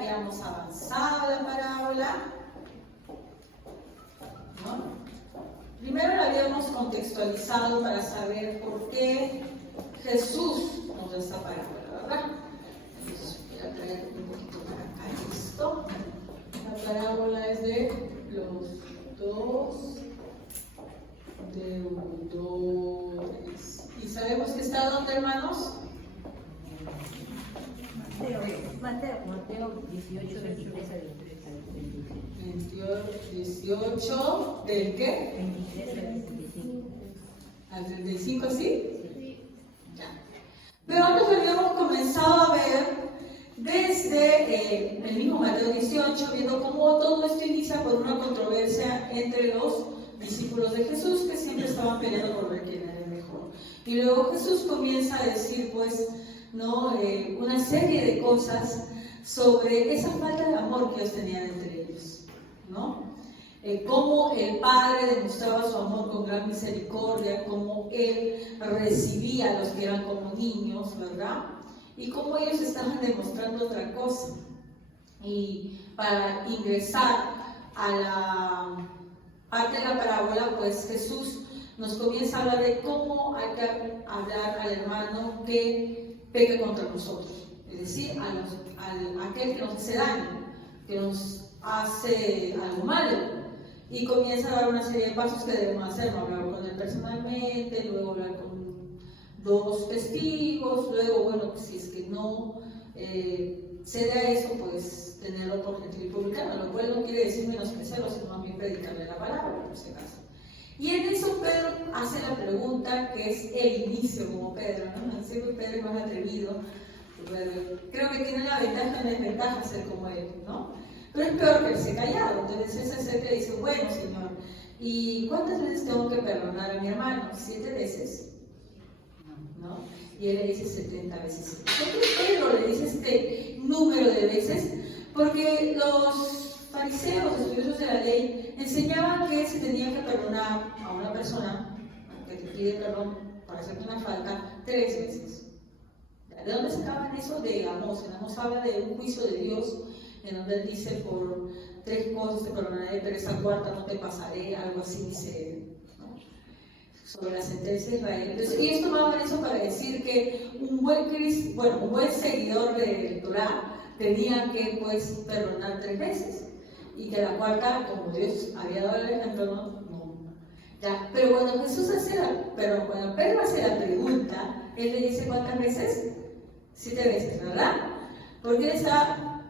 habíamos avanzado la parábola, ¿no? Primero la habíamos contextualizado para saber por qué Jesús nos da esta parábola, ¿verdad? Entonces voy a traer un poquito para acá esto. La parábola es de los dos deudores. ¿Y sabemos que está dónde, hermanos? Mateo 18, 23 al 18, ¿del qué? 23 al 25. ¿Al 35, sí? Sí. Ya. Pero antes habíamos comenzado a ver desde el mismo Mateo 18, viendo cómo todo esto inicia por una controversia entre los discípulos de Jesús, que siempre estaban peleando por ver quién era el mejor. Y luego Jesús comienza a decir, pues, ¿no? Una serie de cosas sobre esa falta de amor que ellos tenían entre ellos, ¿no? Cómo el Padre demostraba su amor con gran misericordia, cómo Él recibía a los que eran como niños, ¿verdad? Y cómo ellos estaban demostrando otra cosa. Y para ingresar a la parte de la parábola, pues Jesús nos comienza a hablar de cómo hay que hablar al hermano que peque contra nosotros, es decir, a aquel que nos hace daño, que nos hace algo malo, y comienza a dar una serie de pasos que debemos hacer, ¿no? Hablar con él personalmente, luego hablar con dos testigos, luego, bueno, si es que no cede a eso, pues tenerlo por gentil y publicano, lo cual no quiere decir menospreciarlo, sino más bien predicarle la palabra, por si acaso. Y en eso Pedro hace la pregunta que es el inicio, como Pedro, ¿no? Siempre Pedro es más atrevido, creo que tiene una ventaja y una desventaja ser como él, ¿no? Pero es peor que irse callado. Entonces él se acerca y dice, bueno, Señor, ¿y cuántas veces tengo que perdonar a mi hermano? 7 veces, ¿no? Y él le dice 70 veces. ¿Por qué Pedro le dice este número de veces? Porque los fariseos, estudiosos de la ley, enseñaban que se tenía que perdonar a una persona que te pide perdón para hacerte una falta 3 veces. ¿De dónde sacaban eso? De Amós. En Amós habla de un juicio de Dios, en donde él dice, por 3 cosas te perdonaré, pero esa cuarta no te pasaré, algo así dice, ¿no? Sobre la sentencia de Israel. Entonces, ellos tomaban eso para decir que un buen seguidor de Torah tenía que, pues, perdonar 3 veces. Y que la cuarta, como Dios había dado el ejemplo, no. Ya. Pero cuando cuando Pedro hace la pregunta, él le dice ¿cuántas veces? 7 veces, ¿verdad? Porque él está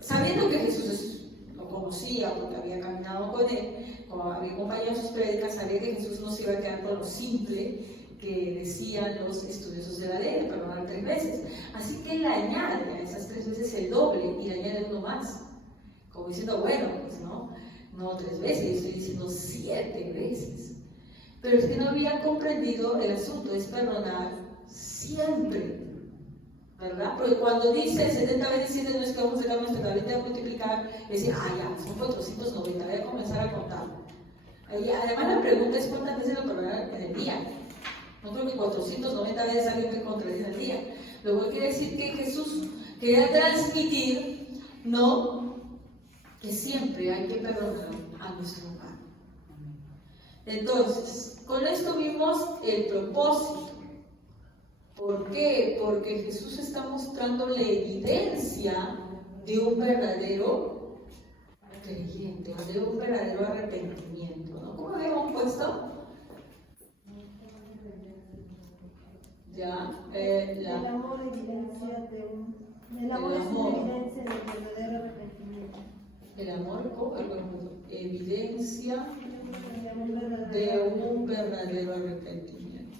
sabiendo que Jesús lo conocía, porque había caminado con él, como había acompañado sus prédicas, sabía que Jesús no se iba a quedar con lo simple que decían los estudiosos de la ley, de perdonar 3 veces. Así que él añade a esas 3 veces el doble y le añade uno más. Como diciendo, bueno, pues no 3 veces, yo estoy diciendo 7 veces. Pero es que no había comprendido el asunto, es perdonar siempre, ¿verdad? Porque cuando dice 70 veces 7 no es que vamos a sacar nuestra tableta de multiplicar y decir, ya, son 490, voy a comenzar a contar. Además la pregunta es cuántas veces lo perdonar en el día. No creo que 490 veces alguien que contradice en el día. Lo cual quiere decir que Jesús quería transmitir, ¿no?, que siempre hay que perdonar a nuestro hermano. Entonces, con esto vimos el propósito. ¿Por qué? Porque Jesús está mostrando la evidencia de un verdadero creyente, de un verdadero arrepentimiento, ¿no? ¿Cómo habíamos puesto? Ya, el amor es evidencia de un verdadero arrepentimiento. El amor como evidencia de un verdadero arrepentimiento.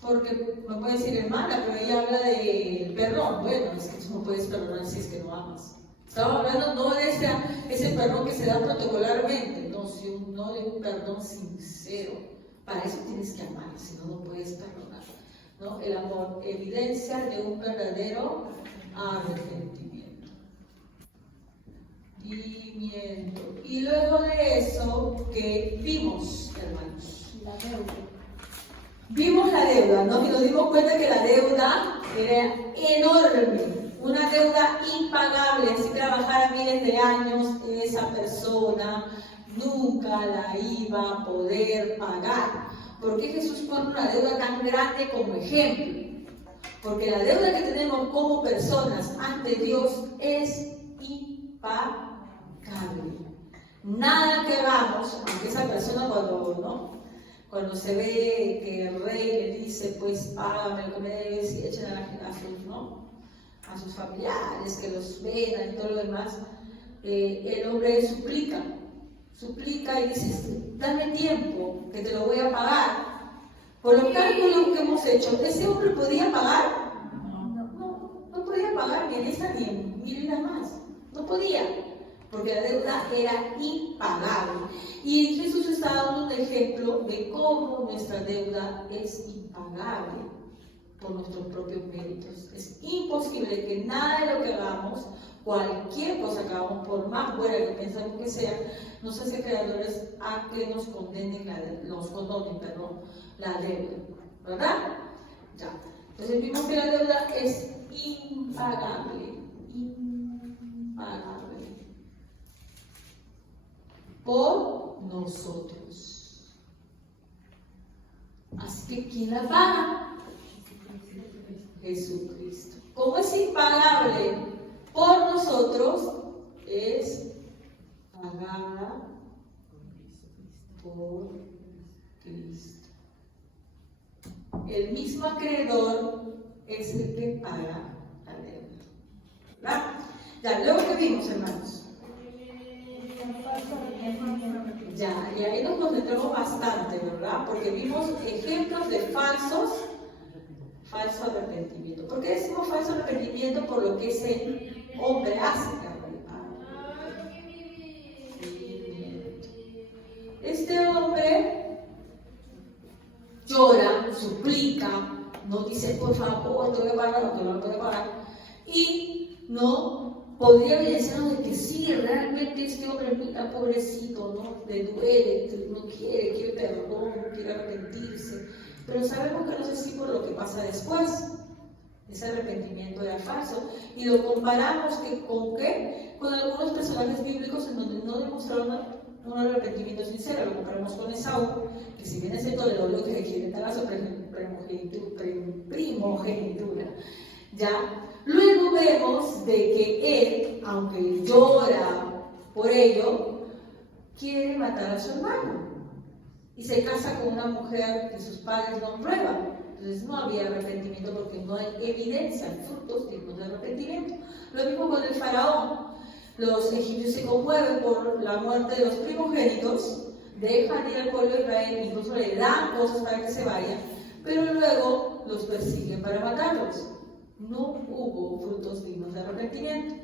Porque me puede decir hermana, pero ella habla del perdón. Bueno, es que tú no puedes perdonar si es que no amas. Estaba hablando no de ese perdón que se da protocolarmente, no de un perdón sincero. Para eso tienes que amar, si no, no puedes perdonar, ¿no? El amor, evidencia de un verdadero arrepentimiento. Y luego de eso, ¿qué vimos, hermanos? La deuda. Vimos la deuda, ¿no? Y nos dimos cuenta que la deuda era enorme. una deuda impagable. Si trabajara miles de años, esa persona nunca la iba a poder pagar. ¿Por qué Jesús pone una deuda tan grande como ejemplo? Porque la deuda que tenemos como personas ante Dios es impagable. Nada que hagamos, aunque esa persona cuando se ve que el rey le dice, pues págame lo que me debes, y echen a sus familiares, que los vendan y todo lo demás, el hombre suplica y dice, dame tiempo, que te lo voy a pagar. Por los cálculos que hemos hecho, ¿ese hombre podía pagar? No podía pagar ni en esa ni en 1000 vidas más. No podía, porque la deuda era impagable. Y Jesús está dando un ejemplo de cómo nuestra deuda es impagable por nuestros propios méritos. Es imposible que nada de lo que hagamos, cualquier cosa que hagamos, por más buena que pensemos que sea, nos hace creadores a que nos condonen la deuda, ¿verdad? Ya. Entonces vimos que la deuda es impagable por nosotros. Así que ¿quién la paga? Jesucristo. Como es impagable por nosotros, es pagada por Cristo. El mismo acreedor es el que paga la deuda, ¿verdad? Ya, luego que vimos, hermanos. Ya, y ahí nos concentramos bastante, ¿verdad? Porque vimos ejemplos de falso arrepentimiento. ¿Por qué decimos falso arrepentimiento? Por lo que ese hombre hace. Este hombre llora, suplica, no dice por favor, te voy a pagar, no te lo voy a pagar, y no podría evidenciarnos de que sí, realmente este hombre, mira, pobrecito, ¿no? Le duele, no quiere perdón, quiere arrepentirse, pero sabemos que no es así por lo que pasa después. Ese arrepentimiento era falso, y lo comparamos ¿con qué? Con algunos personajes bíblicos en donde no demostraron un arrepentimiento sincero. Lo comparamos con Esaú, que si bien es cierto le dolió que le quieren dar a su primogenitura, ya. Luego vemos de que él, aunque llora por ello, quiere matar a su hermano y se casa con una mujer que sus padres no prueban. Entonces no había arrepentimiento porque no hay evidencia, frutos dignos de arrepentimiento. Lo mismo con el faraón. Los egipcios se conmueven por la muerte de los primogénitos, dejan ir al pueblo de Israel, incluso le dan cosas para que se vayan, pero luego los persiguen para matarlos. No hubo frutos dignos de arrepentimiento.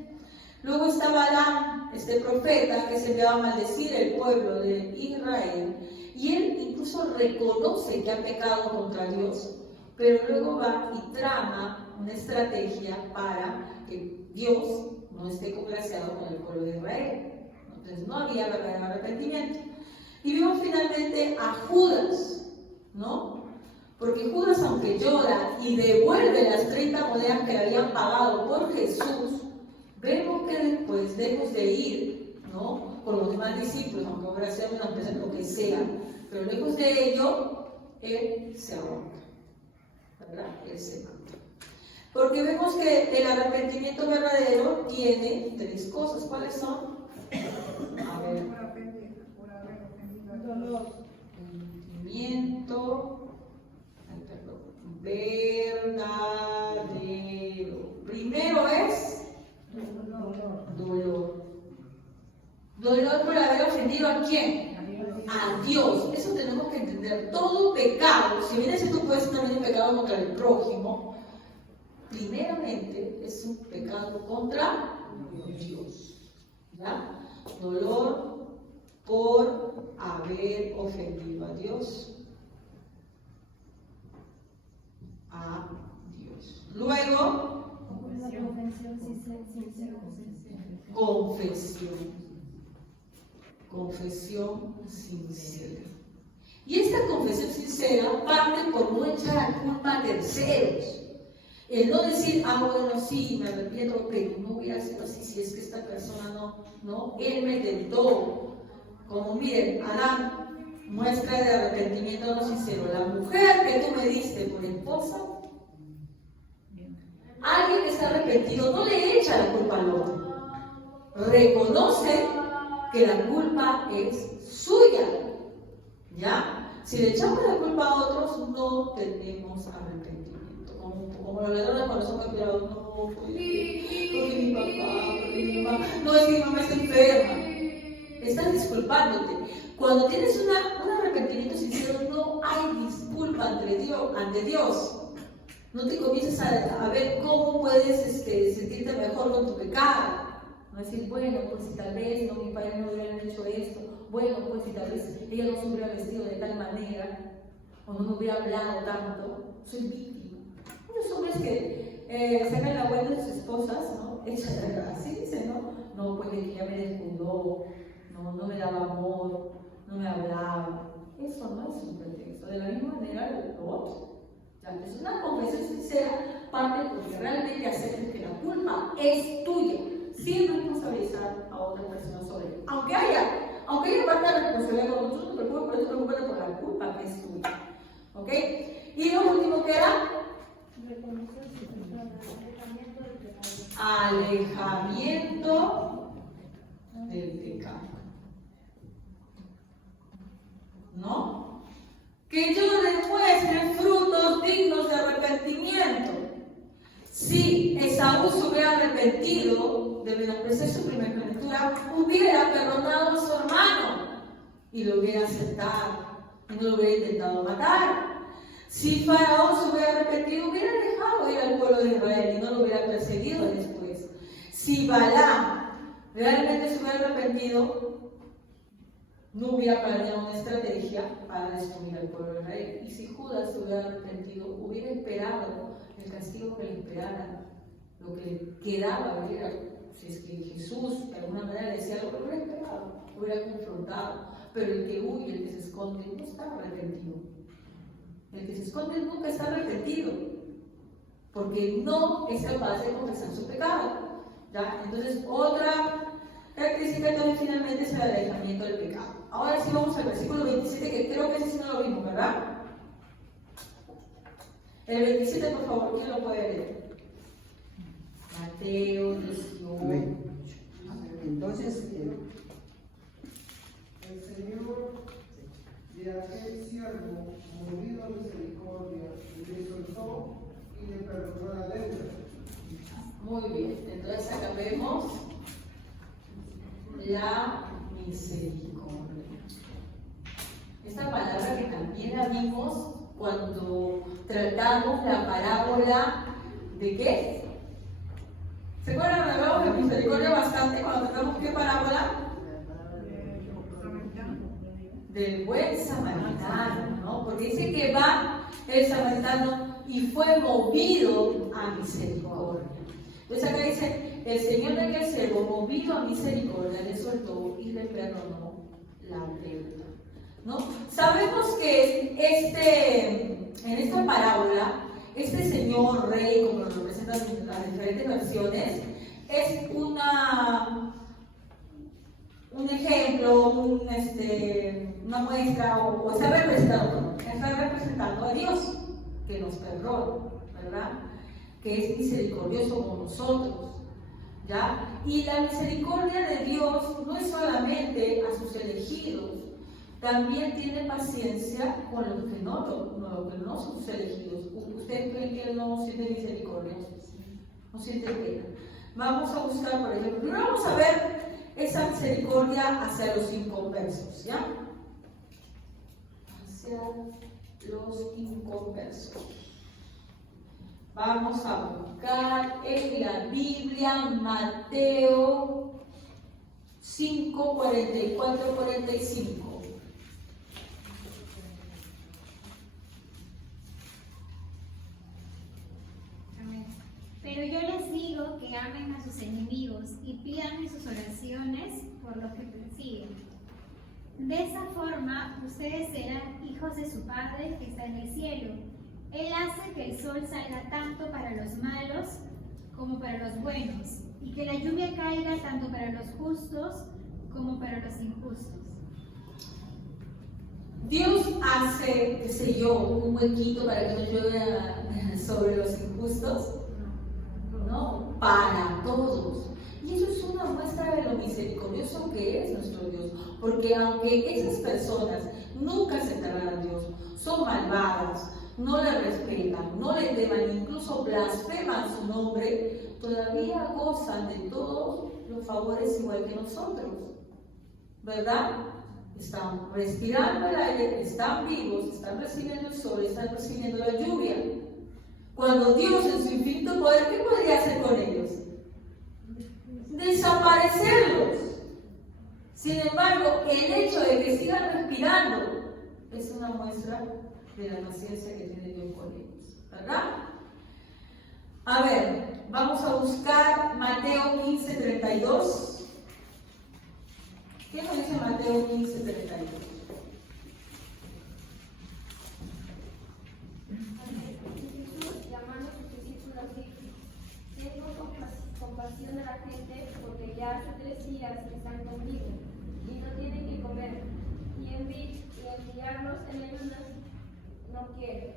Luego está Balaam, este profeta que se enviaba a maldecir el pueblo de Israel, y él incluso reconoce que ha pecado contra Dios, pero luego va y trama una estrategia para que Dios no esté congraciado con el pueblo de Israel. Entonces no había verdadero arrepentimiento. Y vimos finalmente a Judas, ¿no? Porque Judas, aunque llora y devuelve las 30 monedas que le habían pagado por Jesús, vemos que después, lejos de ir, ¿no?, con los demás discípulos, aunque ahora sea una empresa, lo que sea, pero lejos de ello, él se ahorca, ¿verdad? Él se mata. Porque vemos que el arrepentimiento verdadero tiene 3 cosas. ¿Cuáles son? A ver. Arrepentimiento verdadero. Primero es dolor. Dolor por haber ofendido ¿a quién? A Dios. Eso tenemos que entender. Todo pecado, si bien ese tú puedes también un pecado contra el prójimo, primeramente es un pecado contra Dios. ¿Ya? Dolor por haber ofendido a Dios. Luego, confesión sincera. Y esta confesión sincera parte por no echar la culpa a terceros. El no decir, bueno, sí, me arrepiento, pero no voy a hacer así si es que esta persona no, él me tentó. Como miren, Adán, muestra de arrepentimiento no sincero. La mujer que tú me diste por esposa, alguien que está arrepentido no le echa la culpa al otro. Reconoce que la culpa es suya. ¿Ya? Si le echamos la culpa a otros, no tenemos arrepentimiento. Como los ladrones cuando son capturados, no, porque mi papá, porque mi mamá, no, es que mi mamá está enferma. Estás disculpándote. Cuando tienes un arrepentimiento sincero, no hay disculpa ante Dios. No te comienzas a ver cómo puedes sentirte mejor con tu pecado. No decir, bueno, pues si tal vez mi padre no hubiera hecho esto, bueno, pues si tal vez ella no se hubiera vestido de tal manera, o no me hubiera hablado tanto, soy víctima. Muchos hombres que sacan la vuelta de sus esposas, ¿no? Así dicen, ¿no? No, pues que ella me descuidó, no me daba amor, no me hablaba. Eso no es un pretexto. De la misma manera, lo otro. Es una confesión sincera, parte porque realmente aceptes que la culpa es tuya, sin responsabilizar a otra persona sobre ello. Aunque haya parte de la responsabilidad con nosotros, no te preocupes, pero tú preocupes por la culpa que es tuya. ¿Ok? Y lo último que era alejamiento del pecado. ¿No? Que yo demuestre frutos dignos de arrepentimiento. Si Esaú se hubiera arrepentido de menospreciar su primogenitura, hubiera perdonado a su hermano y lo hubiera aceptado y no lo hubiera intentado matar. Si Faraón se hubiera arrepentido, hubiera dejado ir al pueblo de Israel y no lo hubiera perseguido después. Si Balaam realmente se hubiera arrepentido, no hubiera planeado una estrategia para destruir al pueblo de Israel. Y si Judas se hubiera arrepentido, hubiera esperado el castigo que le esperara, lo que le quedaba, si es que Jesús de alguna manera le decía algo, lo hubiera esperado, lo hubiera confrontado. Pero el que huye, el que se esconde, no está arrepentido. El que se esconde nunca está arrepentido, porque no es capaz de confesar su pecado. ¿Ya? Entonces, otra característica también finalmente es el alejamiento del pecado. Ahora sí vamos al versículo 27, que creo que ese sí no lo vimos, ¿verdad? El 27, por favor, ¿quién lo puede leer? Mateo 18. Entonces, el Señor de aquel siervo, movido a misericordia, le soltó y le perdonó la deuda. Muy bien, entonces acá vemos la misericordia. Esta palabra que también la vimos cuando tratamos la parábola de ¿qué? ¿Se acuerdan? Hablamos de misericordia bastante cuando tratamos ¿qué parábola? Del buen samaritano, ¿no? Porque dice que va el samaritano y fue movido a misericordia. Entonces acá dice, el Señor de aquel siervo, movido a misericordia, le soltó y le perdonó la deuda. ¿No? Sabemos que en esta parábola, este señor rey, como lo representan en las diferentes versiones, es un ejemplo, una muestra, o está representando a Dios, que nos perdona, ¿verdad? Que es misericordioso con nosotros, ¿ya? Y la misericordia de Dios no es solamente a sus elegidos, también tiene paciencia con los que no son sus elegidos. ¿Ustedes creen que Él no siente misericordia? No siente pena. Vamos a buscar, por ejemplo, primero vamos a ver esa misericordia hacia los inconversos, ¿ya? Hacia los inconversos. Vamos a buscar en la Biblia Mateo 5, 44, 45. Pero yo les digo que amen a sus enemigos y pidan en sus oraciones por los que persiguen. De esa forma, ustedes serán hijos de su Padre que está en el cielo, Él hace que el sol salga tanto para los malos como para los buenos, y que la lluvia caiga tanto para los justos como para los injustos. Dios hace, qué sé yo, un huequito para que no llueva sobre los injustos. No, para todos. Y eso es una muestra de lo misericordioso que es nuestro Dios. Porque aunque esas personas nunca aceptarán a Dios, son malvadas, no le respetan, no le teman, incluso blasfeman su nombre, todavía gozan de todos los favores igual que nosotros. ¿Verdad? Están respirando el aire, están vivos, están recibiendo el sol, están recibiendo la lluvia. Cuando Dios en su infinito poder, ¿qué podría hacer con ellos? Desaparecerlos. Sin embargo, el hecho de que sigan respirando es una muestra de la paciencia que tiene Dios con ellos, ¿verdad? A ver, vamos a buscar Mateo 15:32. ¿Qué nos dice Mateo 15:32? Jesús, llamando a sus discípulos, dijo: tengo compasión de la gente, porque ya hace 3 días que están conmigo y no tienen que comer, y enviarlos en ellos no quiero,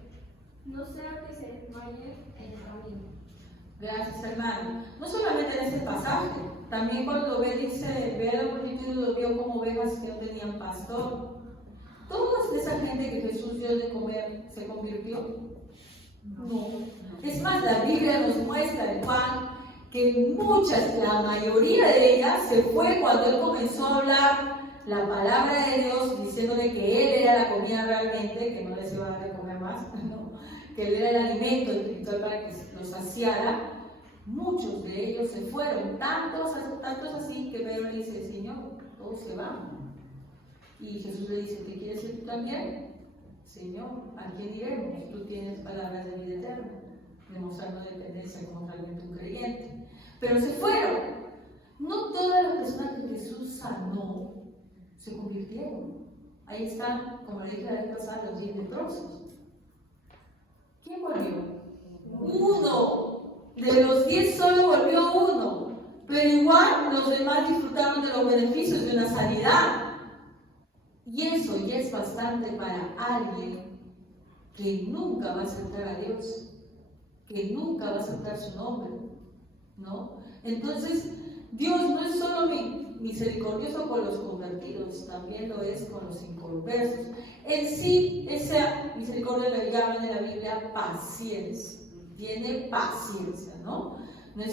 no sea que se desmayen en el camino. Gracias, hermano. No solamente en este pasaje, también cuando ve, dice, ve a la multitud y los vio como ovejas que no tenían pastor. ¿Toda esa gente que Jesús dio de comer se convirtió? No. Es más, la Biblia nos muestra en Juan que la mayoría de ellas se fue cuando Él comenzó a hablar la palabra de Dios, diciéndole que Él era la comida realmente, que no les iba a dar de comer más, ¿no? Que Él era el alimento espiritual para que los saciara. Muchos de ellos se fueron, tantos así que Pedro le dice: Señor, todos se van. Y Jesús le dice: ¿qué quieres ir tú también? Señor, ¿a quién iremos? Tú tienes palabras de vida eterna, demostrando dependencia como realmente un creyente. Pero se fueron. No todas las personas que Jesús sanó se convirtieron. Ahí están, como le dije la vez pasada, los 10 leprosos. ¿Quién volvió? Uno. De los 10 solo volvió uno. Pero igual los demás disfrutaron de los beneficios de una sanidad. Y eso ya es bastante para alguien que nunca va a aceptar a Dios, que nunca va a aceptar su nombre, ¿no? Entonces, Dios no es solo misericordioso con los convertidos, también lo es con los inconversos. En sí, esa misericordia le llaman en la Biblia paciencia. Tiene paciencia, ¿no? La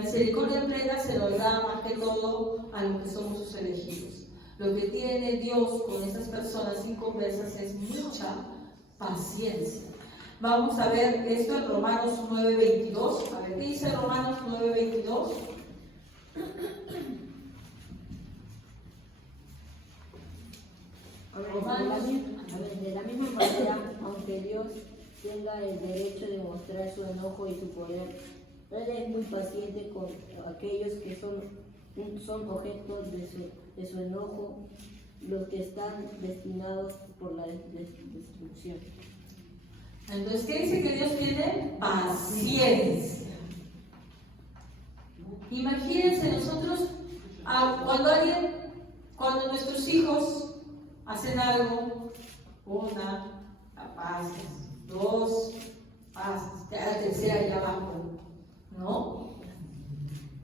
misericordia plena se nos da más que todo a los que somos sus elegidos. Lo que tiene Dios con esas personas inconversas es mucha paciencia. Vamos a ver esto en Romanos 9:22. A ver, ¿qué dice Romanos 9:22? De la misma manera, aunque Dios tenga el derecho de mostrar su enojo y su poder, Él es muy paciente con aquellos que son objetos de su enojo, los que están destinados por la destrucción. Entonces, ¿qué dice que Dios tiene? Paciencia. Imagínense nosotros, cuando nuestros hijos hacen algo, una, pases, 2, pases, ya la tercera ya abajo, ¿no?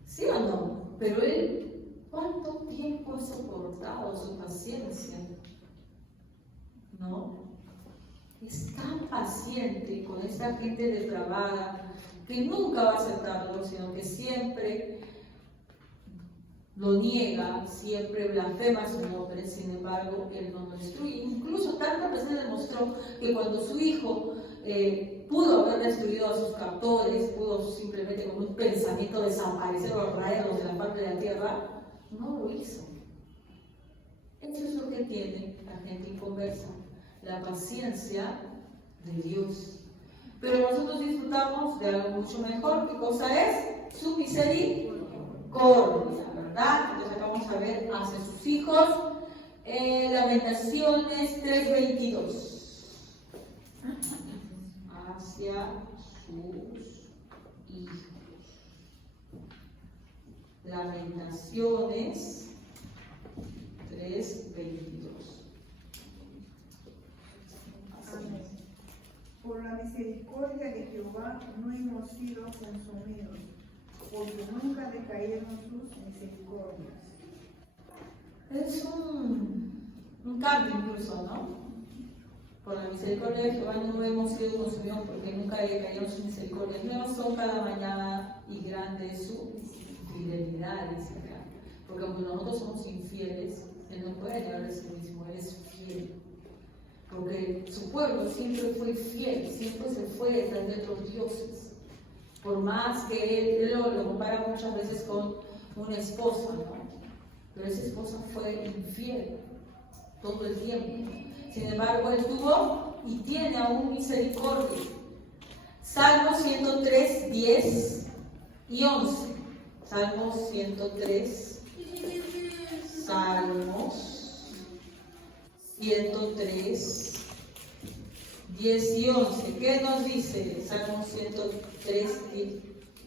¿Sí o no? Pero Él, ¿cuánto tiempo ha soportado su paciencia? ¿No? Es tan paciente con esta gente depravada que nunca va a aceptarlo, sino que siempre lo niega, siempre blasfema su nombre. Sin embargo, Él no lo destruye. Incluso tantas veces demostró que cuando su hijo pudo haber destruido a sus captores, pudo simplemente con un pensamiento desaparecer o raerlos de la parte de la tierra, no lo hizo. Eso es lo que tiene la gente inconversa, la paciencia de Dios. Pero nosotros disfrutamos de algo mucho mejor. ¿Qué cosa es? Su misericordia, ¿verdad? Entonces vamos a ver hacia sus hijos. Lamentaciones 3:22. hacia sus hijos. Lamentaciones 3:22. Amén. Por la misericordia de Jehová no hemos sido consumidos, porque nunca decayeron sus misericordias. Es un cambio incluso, ¿no? Por la misericordia de Jehová no hemos sido consumidos, porque nunca decayeron sus misericordias. Nuevas son cada mañana y grande es su fidelidad, dice acá. Porque aunque nosotros somos infieles, Él no puede negar de sí mismo, Él es fiel. Porque su pueblo siempre fue fiel, siempre se fue detrás de otros dioses. Por más que él lo compara muchas veces con una esposa, ¿no? Pero esa esposa fue infiel todo el tiempo. Sin embargo, él tuvo y tiene aún misericordia. Salmo 103, 10 y 11. Salmo 103. Salmos 103, 10 y 11. ¿Qué nos dice Salmo 103, 10?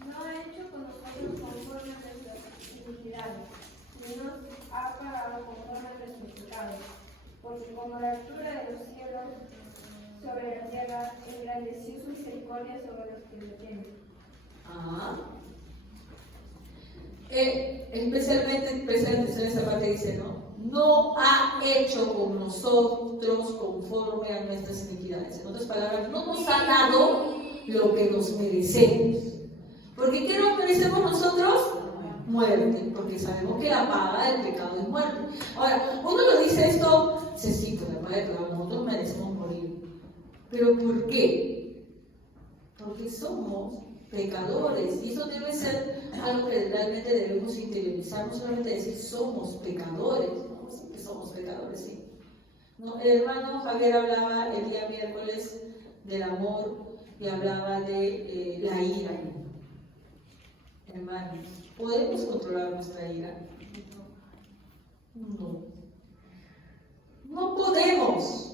No ha hecho con nosotros conforme a nuestras iniquidades, ni nos ha pagado conforme a nuestros pecados. Porque como la altura de los cielos sobre la tierra, engrandeció su misericordia sobre los que lo temen. Especialmente en esa parte dice, no ha hecho con nosotros conforme a nuestras iniquidades. En otras palabras, no nos ha dado lo que nos merecemos. Porque ¿qué nos merecemos nosotros? Muerte, porque sabemos que la paga del pecado es muerte. Ahora, uno lo dice esto, sí, con la paga del pecado, nosotros merecemos morir. ¿Pero por qué? Porque somos pecadores, y eso debe ser algo que realmente debemos interiorizar, no solamente decir somos pecadores, ¿no? Sí que somos pecadores, sí. ¿No? El hermano Javier hablaba el día miércoles del amor y hablaba de la ira. Hermanos, ¿podemos controlar nuestra ira? No podemos.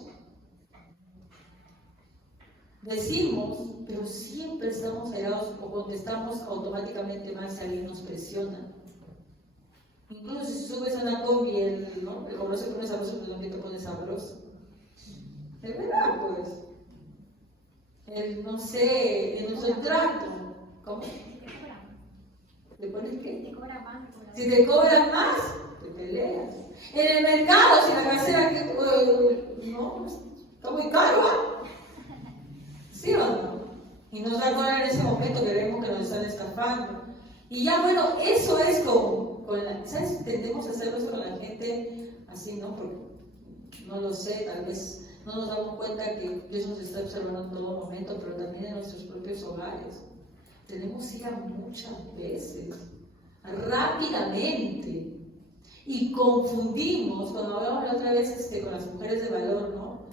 Decimos, pero siempre estamos airados o contestamos automáticamente mal si alguien nos presiona. Incluso si subes a una combi, el cobrón se pone sabroso, pero también te pone sabroso. Es verdad, pues. No sé, en nuestro trato. ¿Cómo? ¿Te pones qué? Te cobra más. Si te cobran más, te peleas. En el mercado, si la casera no, está muy caro, ¿ah? ¿Sí o no? Y nos da cobrar en ese momento que vemos que nos están estafando. Y ya, bueno, eso es con la... ¿Sabes? Tendemos a hacerlo con la gente así, ¿no? Porque, no lo sé, tal vez no nos damos cuenta que Dios nos está observando en todo momento, pero también en nuestros propios hogares. Tenemos ira muchas veces, rápidamente, y confundimos, cuando hablamos la otra vez con las mujeres de valor, ¿no?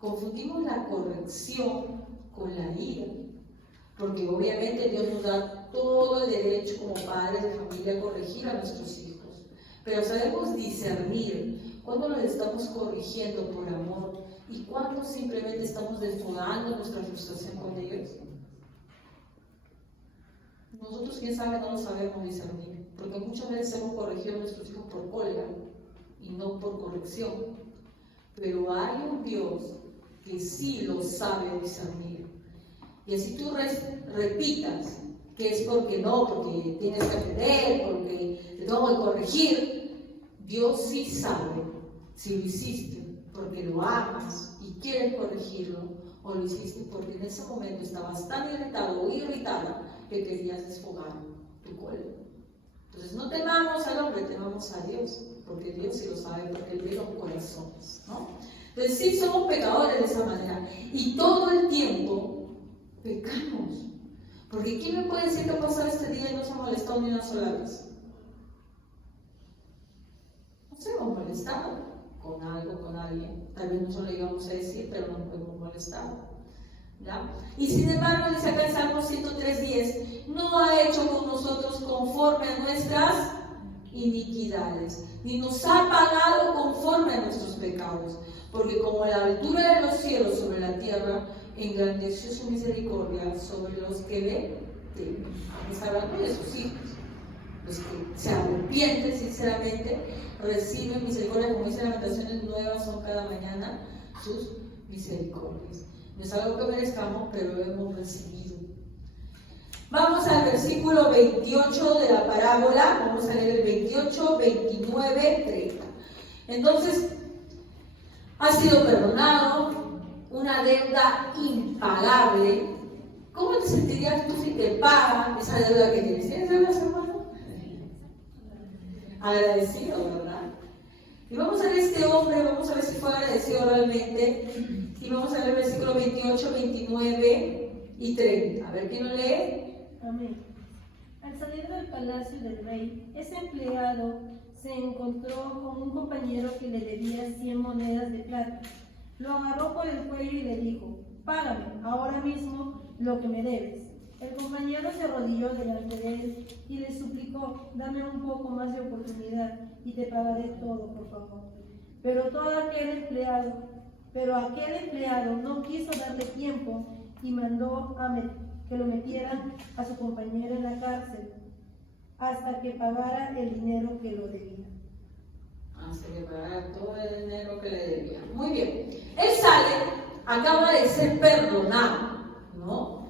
Confundimos la corrección con la ira, porque obviamente Dios nos da todo el derecho como padres de familia a corregir a nuestros hijos, pero sabemos discernir cuándo los estamos corrigiendo por amor y cuándo simplemente estamos desfogando nuestra frustración con ellos. Nosotros, quién sabe, no lo sabemos discernir, porque muchas veces hemos corregido a nuestros hijos por cólera y no por corrección. Pero hay un Dios que sí lo sabe discernir. Y así tú repitas que es porque tienes que aprender, porque te tengo que corregir, Dios sí sabe si lo hiciste porque lo amas y quieres corregirlo, o lo hiciste porque en ese momento estabas tan irritado o irritada que querías desfogar tu cólera. Entonces no temamos al hombre, temamos a Dios, porque Dios sí lo sabe, porque Él ve los corazones, ¿no? Entonces sí somos pecadores de esa manera, y todo el tiempo pecamos. Porque ¿quién me puede decir que ha pasado este día y no se ha molestado ni una sola vez? Nos hemos molestado con algo, con alguien. Tal vez no se lo íbamos a decir, pero nos hemos molestado. ¿Ya? Y sin embargo, dice acá en Salmo 103:10, no ha hecho con nosotros conforme a nuestras iniquidades, ni nos ha pagado conforme a nuestros pecados, porque como la altura de los cielos sobre la tierra, engrandeció su misericordia sobre los que le temen. Está hablando de sus hijos. Los que se arrepienten sinceramente, reciben misericordia, como dice Lamentaciones, nuevas son cada mañana sus misericordias. No es algo que merezcamos, pero lo hemos recibido. Vamos al versículo 28 de la parábola, vamos a leer el 28, 29, 30. Entonces, ha sido perdonado, una deuda impagable. ¿Cómo te sentirías tú si te pagan esa deuda que tienes? ¿Tienes deudas, hermano? Agradecido, ¿verdad? Y vamos a ver este hombre, vamos a ver si fue agradecido realmente. Y vamos a leer el versículo 28, 29 y 30. A ver, ¿quién lo lee? Amén. Al salir del palacio del rey, ese empleado se encontró con un compañero que le debía 100 monedas de plata. Lo agarró por el cuello y le dijo: págame ahora mismo lo que me debes. El compañero se arrodilló delante de él y le suplicó: dame un poco más de oportunidad y te pagaré todo, por favor. Pero aquel empleado no quiso darle tiempo y mandó que lo metieran a su compañero en la cárcel hasta que pagara el dinero que lo debía. Hasta que pagara todo el dinero que le debía. Muy bien. Él sale, acaba de ser perdonado, ¿no?,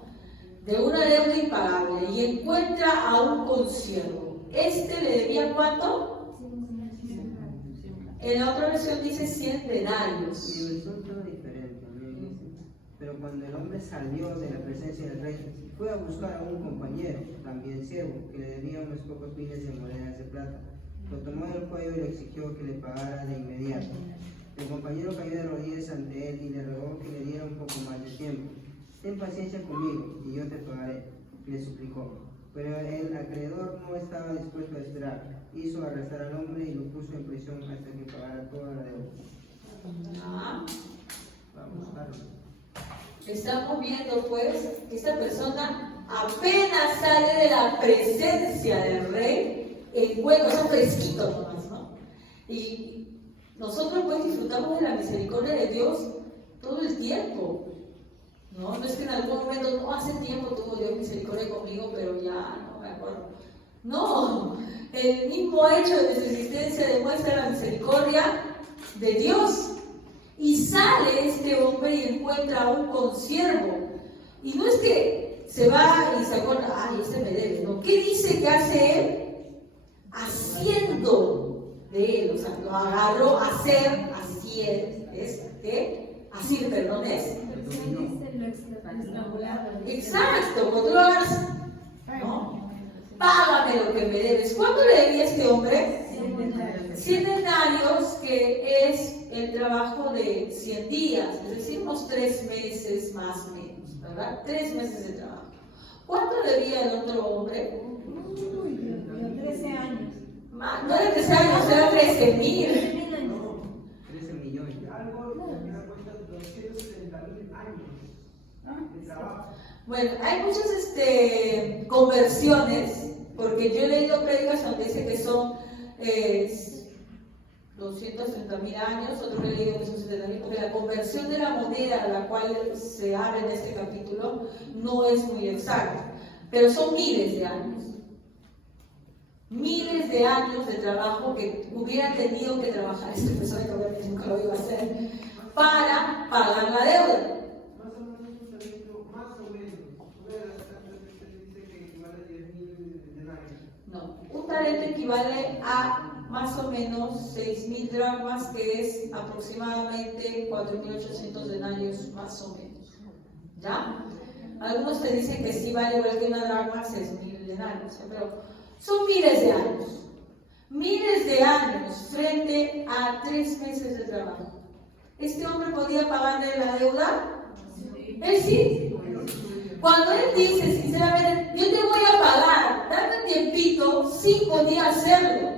de una deuda impagable y encuentra a un consiervo. ¿Este le debía cuánto? En la otra versión dice 100 denarios. Y versión todo diferente, dice. Pero cuando el hombre salió de la presencia del rey, fue a buscar a un compañero, también siervo, que le debía unos pocos miles de monedas de plata. Lo tomó del cuello y le exigió que le pagara de inmediato. El compañero cayó de rodillas ante él y le rogó que le diera un poco más de tiempo. Ten paciencia conmigo y yo te pagaré, le suplicó. Pero el acreedor no estaba dispuesto a esperar. Hizo arrestar al hombre y lo puso en prisión hasta que pagara toda la deuda. Vamos, Carlos. Estamos viendo pues que esta persona apenas sale de la presencia del rey, encuentra, o sea, fresquito nomás, ¿no? Y nosotros pues disfrutamos de la misericordia de Dios todo el tiempo. No es que en algún momento, no, hace tiempo tuvo Dios misericordia conmigo, pero ya no me acuerdo. No, el mismo hecho de su existencia demuestra la misericordia de Dios. Y sale este hombre y encuentra a un consiervo. Y no es que se va y se acuerda, ay, este me debe, no. ¿Qué dice que hace él? Haciendo de él, o sea, lo agarró a hacer, así, perdón, es. Exacto, cuando tú lo hagas, ¿no? Págame lo que me debes. ¿Cuánto le debía a este hombre? 100 denarios, que es el trabajo de 100 días, es decir, unos 3 meses más o menos, ¿verdad? 3 meses de trabajo. ¿Cuánto debía el otro hombre? 13 años. No era 13 años, era 13,000. 13 millones. Algo que da cuenta de 270,000 años de trabajo. Bueno, hay muchas conversiones, porque yo he leído prédicas donde dice que son 230,000 años, otro he leído que son 70,000, porque la conversión de la moneda a la cual se habla en este capítulo no es muy exacta, pero son miles de años. Miles de años de trabajo que hubiera tenido que trabajar esta persona, que obviamente nunca lo iba a hacer, para pagar la deuda. Más o menos un talento, más o menos. Una de las cartas que dice que equivale a 10,000 denarios. No, un talento equivale a más o menos 6,000 dracmas, que es aproximadamente 4,800 denarios más o menos. ¿Ya? Algunos te dicen que sí vale igual que una dracma, 6,000 denarios, pero son miles de años frente a 3 meses de trabajo. ¿Este hombre podía pagarle la deuda? Él sí. Cuando él dice sinceramente, yo te voy a pagar, dame un tiempito, 5 podía hacerlo.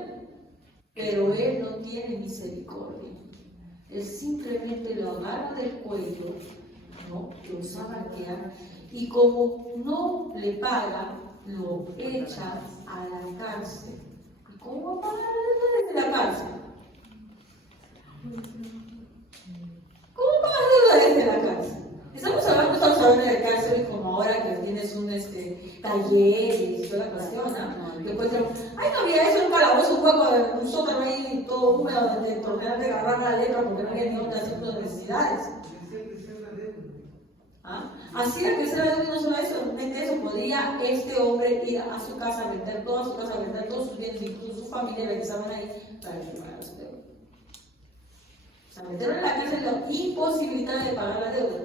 Pero él no tiene misericordia. Él simplemente lo agarra del cuello, ¿no?, lo sabatea, y como no le paga, lo echa a la cárcel. ¿Y cómo va a pagar desde la cárcel? ¿Cómo pagar desde la cárcel? Estamos hablando Después que, ay, no había eso, un calabozo, un hueco, un sótano ahí todo húmedo, por querer de agarrar la lepra, porque no había ni dónde hacer sus necesidades. ¿Ah? Así era que se la no solo eso, solamente eso, podría este hombre ir a su casa, vender toda su casa, vender todos sus bienes, incluso su familia, la que estaban ahí, para que pagara su deuda. O sea, meterlo en la cárcel lo imposibilita de pagar la deuda,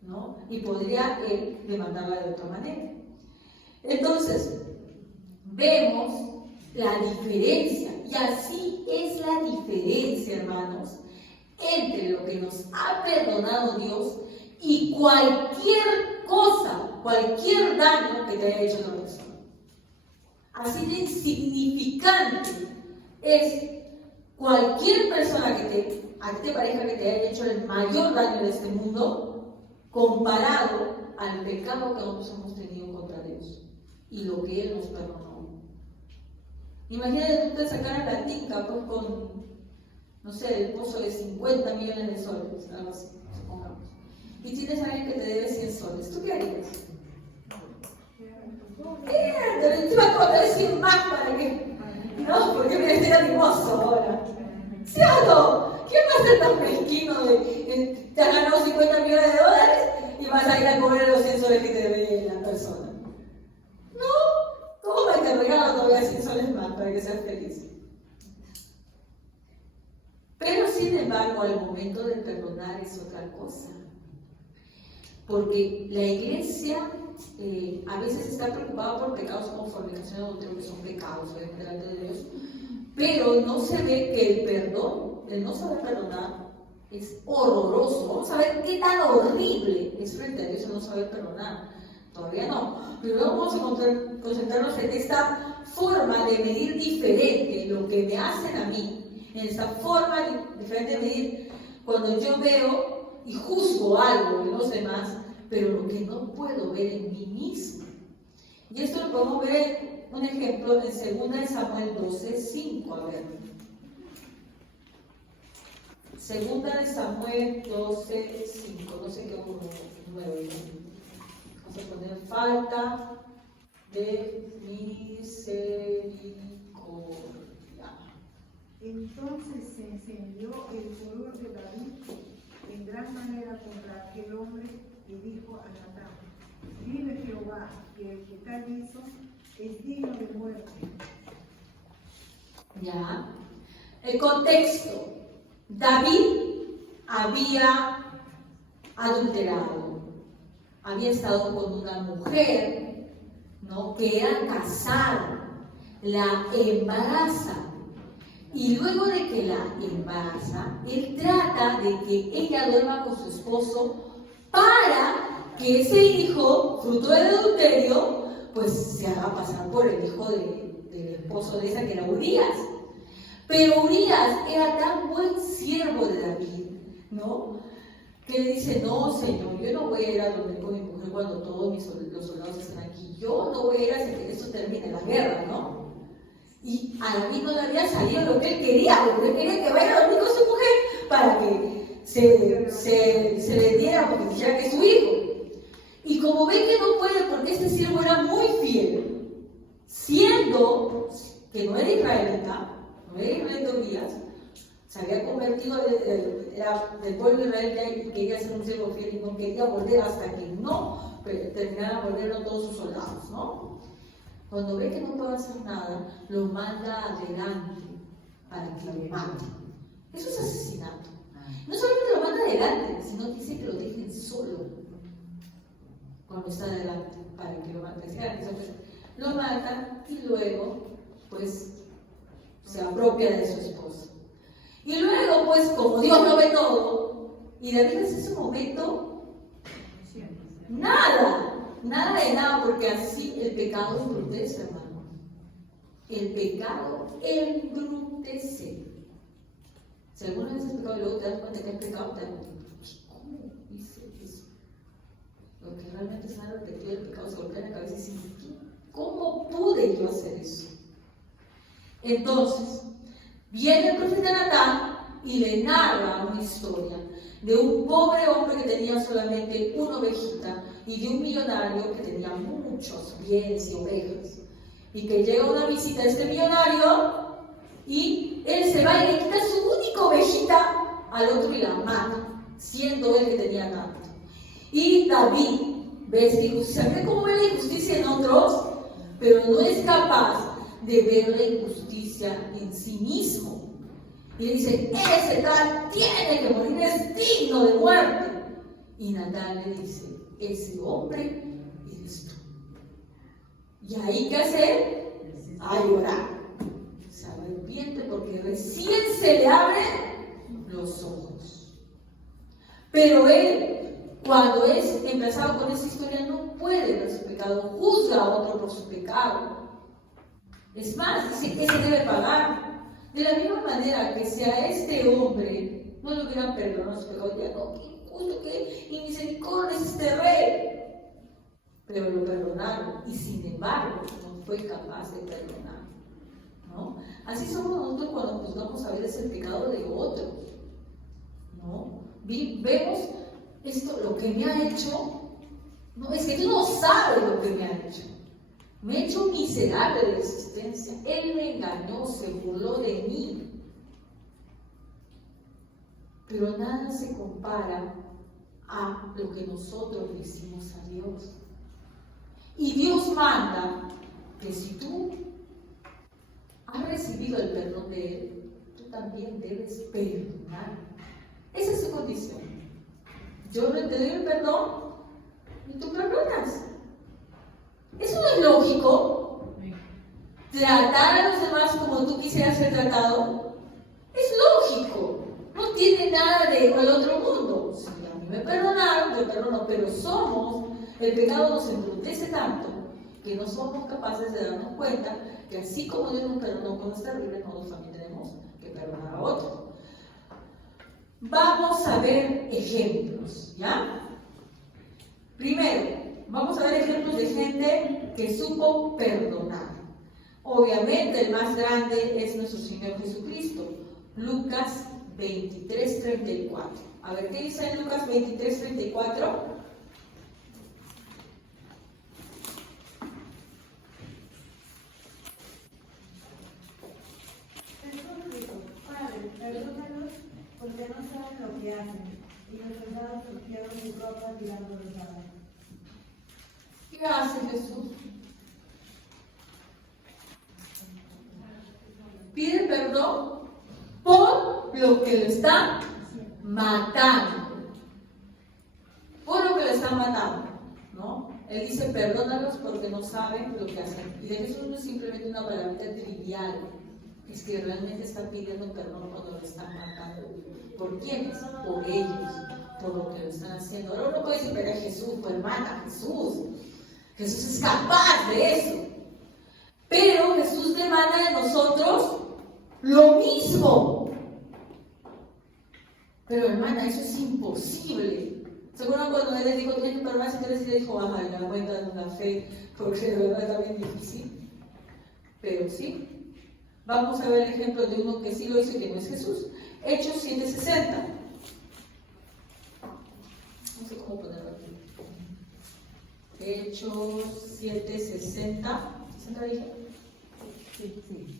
¿no? Y podría él demandarla de otra manera. Entonces, vemos la diferencia, y así es la diferencia, hermanos, entre lo que nos ha perdonado Dios y cualquier cosa, cualquier daño que te haya hecho otra persona. Así de insignificante es cualquier persona a ti te parezca que te haya hecho el mayor daño de este mundo, comparado al pecado que nosotros hemos tenido contra Dios y lo que Él nos perdonó. Imagínate tú te sacaras la tinca pues, con, no sé, el pozo de 50 millones de soles, algo así, supongamos. Y tienes a alguien que te debe 100 soles, ¿tú qué harías? Te encima como te decir más para que, no, porque me estoy animoso ahora. ¿Sí o no? ¿Quién va a ser tan mezquino de te has ganado 50 millones de dólares y vas a ir a cobrar los 100 soles que te debe la persona? No, ¿cómo me te regalo todavía 100 soles más para que seas feliz? Pero sin embargo, al momento de perdonar es otra cosa. Porque la iglesia a veces está preocupada por pecados como fornicación y adulterio, que son pecados obviamente delante de Dios, pero no se ve que el perdón, el no saber perdonar, es horroroso. Vamos a ver qué tan horrible es frente a Dios el no saber perdonar. Todavía no. Primero vamos a concentrarnos en esta forma de medir diferente lo que me hacen a mí, en esta forma diferente de medir cuando yo veo y juzgo algo en los demás, pero lo que no puedo ver en mí mismo. Y esto lo podemos ver, un ejemplo, en 2 Samuel 12:5. A ver. 2 Samuel 12:5. No sé qué 9. Vamos a poner falta de misericordia. Entonces se encendió el furor de David en gran manera contra aquel hombre y dijo a Natán: vive Jehová, que el que tal hizo es digno de muerte. Ya. El contexto. David había adulterado, había estado con una mujer, ¿no?, que era casada, la embaraza. Y luego de que la embaraza, él trata de que ella duerma con su esposo para que ese hijo, fruto del adulterio, pues se haga pasar por el hijo del esposo de esa, que era Urías. Pero Urías era tan buen siervo de David, ¿no?, que le dice: no, Señor, yo no voy a ir a dormir con mi mujer cuando todos los soldados están aquí. Yo no voy a ir hasta que esto termine la guerra, ¿no? Y a David no le había salido lo que él quería, porque él quería que vaya a dormir con su mujer para que se le diera, porque quisiera que es su hijo. Y como ve que no puede, porque este siervo era muy fiel, siendo que no era israelita, no era israelita Urías, se había convertido, era del pueblo de Israel y quería ser un siervo fiel y no quería volver hasta que no terminaran volviendo todos sus soldados, ¿no? Cuando ve que no puede hacer nada, lo manda adelante para que lo mate. Eso es asesinato. No solamente lo manda adelante, sino que dice que lo dejen solo cuando está adelante para que lo maten. Entonces, lo matan y luego, pues, se apropia de su esposa. Y luego, pues, como Dios lo ve todo, y David en ese momento, nada de nada, porque así el pecado embrutece, hermano. El pecado embrutece. Si alguna vez has pecado y luego te das cuenta que has pecado, te das cuenta: ¿cómo hice eso? Lo que realmente se ha repetido el pecado se golpea en la cabeza y dice: ¿cómo pude yo hacer eso? Entonces, viene el profeta Natán y le narra una historia de un pobre hombre que tenía solamente una ovejita y de un millonario que tenía muchos bienes y ovejas. Y que llega una visita a este millonario y él se va y le quita su única ovejita al otro y la mata, siendo él que tenía tanto. Y David ve esta injusticia, ve cómo ve la injusticia en otros, pero no es capaz de ver la injusticia en sí mismo. Y le dice, ese tal tiene que morir, es digno de muerte. Y Natán le dice, ese hombre eres tú. Y ahí, ¿qué hacer? A llorar. Se arrepiente porque recién se le abren los ojos. Pero él, cuando es empezado con esa historia, no puede ver su pecado, juzga a otro por su pecado. Es más, dice que se debe pagar. De la misma manera que si a este hombre no le hubieran perdonado su pecado, ya no, qué injusto, qué inmisericordia es este rey. Pero lo perdonaron y sin embargo no fue capaz de perdonar, ¿no? Así somos nosotros cuando juzgamos a veces el pecado de otros, ¿no? Vemos esto, lo que me ha hecho, no, es que tú no sabes lo que me ha hecho. Me he hecho miserable de la existencia. Él me engañó, se burló de mí. Pero nada se compara a lo que nosotros le hicimos a Dios. Y Dios manda que si tú has recibido el perdón de Él, tú también debes perdonar. Esa es su condición. Yo te doy el perdón y tú perdonas. ¿Eso no es lógico? Tratar a los demás como tú quisieras ser tratado es lógico. No tiene nada de al otro mundo. Si a mí me perdonaron, yo perdono, pero el pecado nos embrutece tanto que no somos capaces de darnos cuenta que así como Dios nos perdonó con nuestra Biblia, nosotros también tenemos que perdonar a otros. Vamos a ver ejemplos, ¿ya? Primero, vamos a ver ejemplos de gente que supo perdonar. Obviamente el más grande es nuestro Señor Jesucristo. Lucas 23:34. A ver, ¿qué dice en Lucas 23:34? Jesús dijo, Padre, perdónalos porque no saben lo que hacen. Y los soldados surgieron sus ropas tirándolos abajo. ¿Qué hace Jesús? Pide perdón por lo que lo están matando. Por lo que lo están matando, ¿no? Él dice, perdónalos porque no saben lo que hacen. Y de Jesús no es simplemente una palabra trivial, es que realmente está pidiendo perdón cuando lo están matando. ¿Por quiénes? Por ellos, por lo que lo están haciendo. Ahora uno puede decir, pero es Jesús, pues mata a Jesús. Jesús es capaz de eso. Pero Jesús demanda de nosotros lo mismo. Pero hermana, eso es imposible. Seguro cuando él les dijo, tienes que perdonar, si ustedes le dijo, ajá, ya voy dando una fe, porque de verdad está bien difícil. Pero sí. Vamos a ver el ejemplo de uno que sí lo hizo y que no es Jesús. Hechos 7:60. No sé cómo ponerlo aquí. Hechos 7:60. ¿60 dije?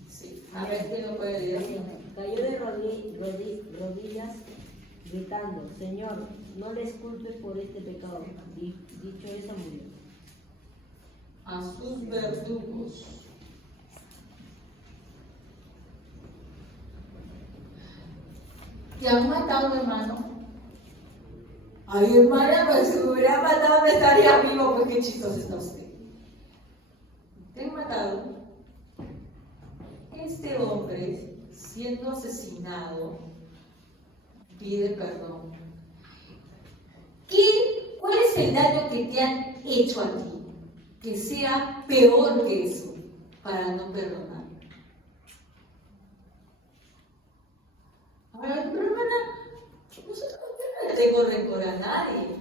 Sí. A ver, ¿quién lo puede leer? Cayó de rodillas gritando, Señor, no les culpes por este pecado. Dicho eso, murió. A sus verdugos. ¿Te han matado, hermano? Ay, hermana, pues si me hubiera matado no estaría vivo, pues qué chistoso está usted. ¿Te han matado? Este hombre, siendo asesinado, pide perdón. ¿Cuál es el daño que te han hecho a ti? Que sea peor que eso, para no perdonar. Ahora, pero hermana, nosotros no le tengo rencor a nadie.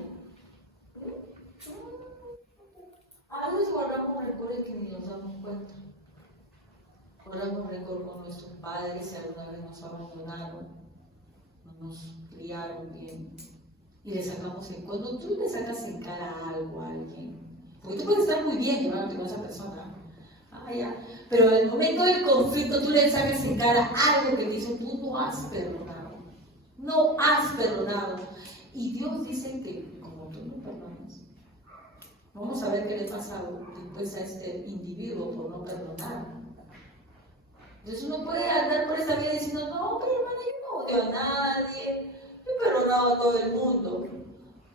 A veces guardamos rencores que ni nos damos cuenta. Guardamos rencor con nuestros padres si alguna vez nos abandonaron, no nos criaron bien. Y le sacamos cuando tú le sacas en cara algo a alguien, porque tú puedes estar muy bien llevándote con esa persona, allá. Pero en el momento del conflicto tú le sacas en cara algo que te dice, tú no has perdonado. No has perdonado. Y Dios dice que como tú no perdonas, vamos a ver qué le pasa después a este individuo por no perdonar. Entonces uno puede andar por esta vida diciendo, no, pero hermano, yo no odio a nadie, yo he perdonado a todo el mundo.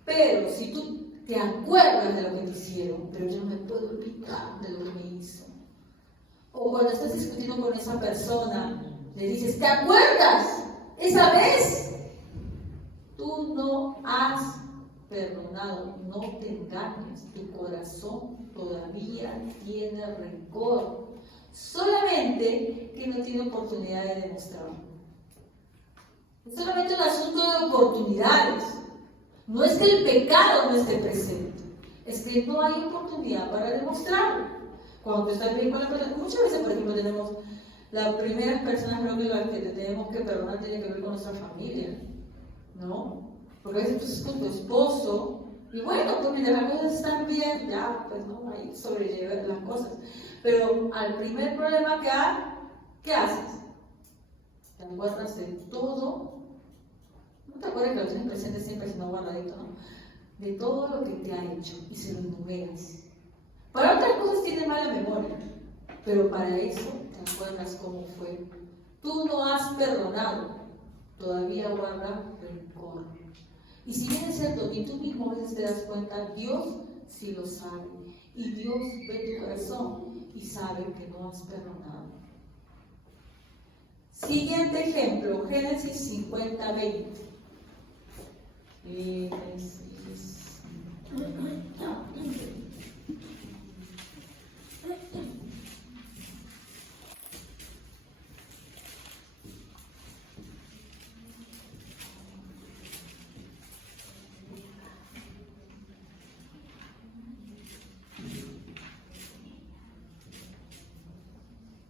Pero si tú te acuerdas de lo que te hicieron, pero yo no me puedo olvidar de lo que me hizo. O cuando estás discutiendo con esa persona, le dices, ¿te acuerdas? Esa vez tú no has perdonado, no te engañes, tu corazón todavía tiene rencor, solamente que no tiene oportunidad de demostrarlo. Es solamente un asunto de oportunidades. No es que el pecado no esté presente, es que no hay oportunidad para demostrarlo. Cuando tú estás bien con la persona, muchas veces, por ejemplo, tenemos las primeras personas, creo que las que tenemos que perdonar tienen que ver con nuestra familia, ¿no? Porque a veces tú estás con tu esposo, y bueno, pues mientras las cosas están bien, ya, pues no, ahí sobrellevan las cosas. Pero al primer problema que hay, ¿qué haces? Te acuerdas de todo. No te acuerdas que lo tienes presente siempre, sino guardadito, ¿no? De todo lo que te ha hecho y se lo enumeras. Para otras cosas tienes mala memoria, pero para eso te acuerdas cómo fue. Tú no has perdonado, todavía guardas rencor. Y si bien es cierto, ni tú mismo a veces te das cuenta, Dios sí lo sabe. Y Dios ve tu corazón y sabe que no has perdonado. Siguiente ejemplo, Génesis 50:20.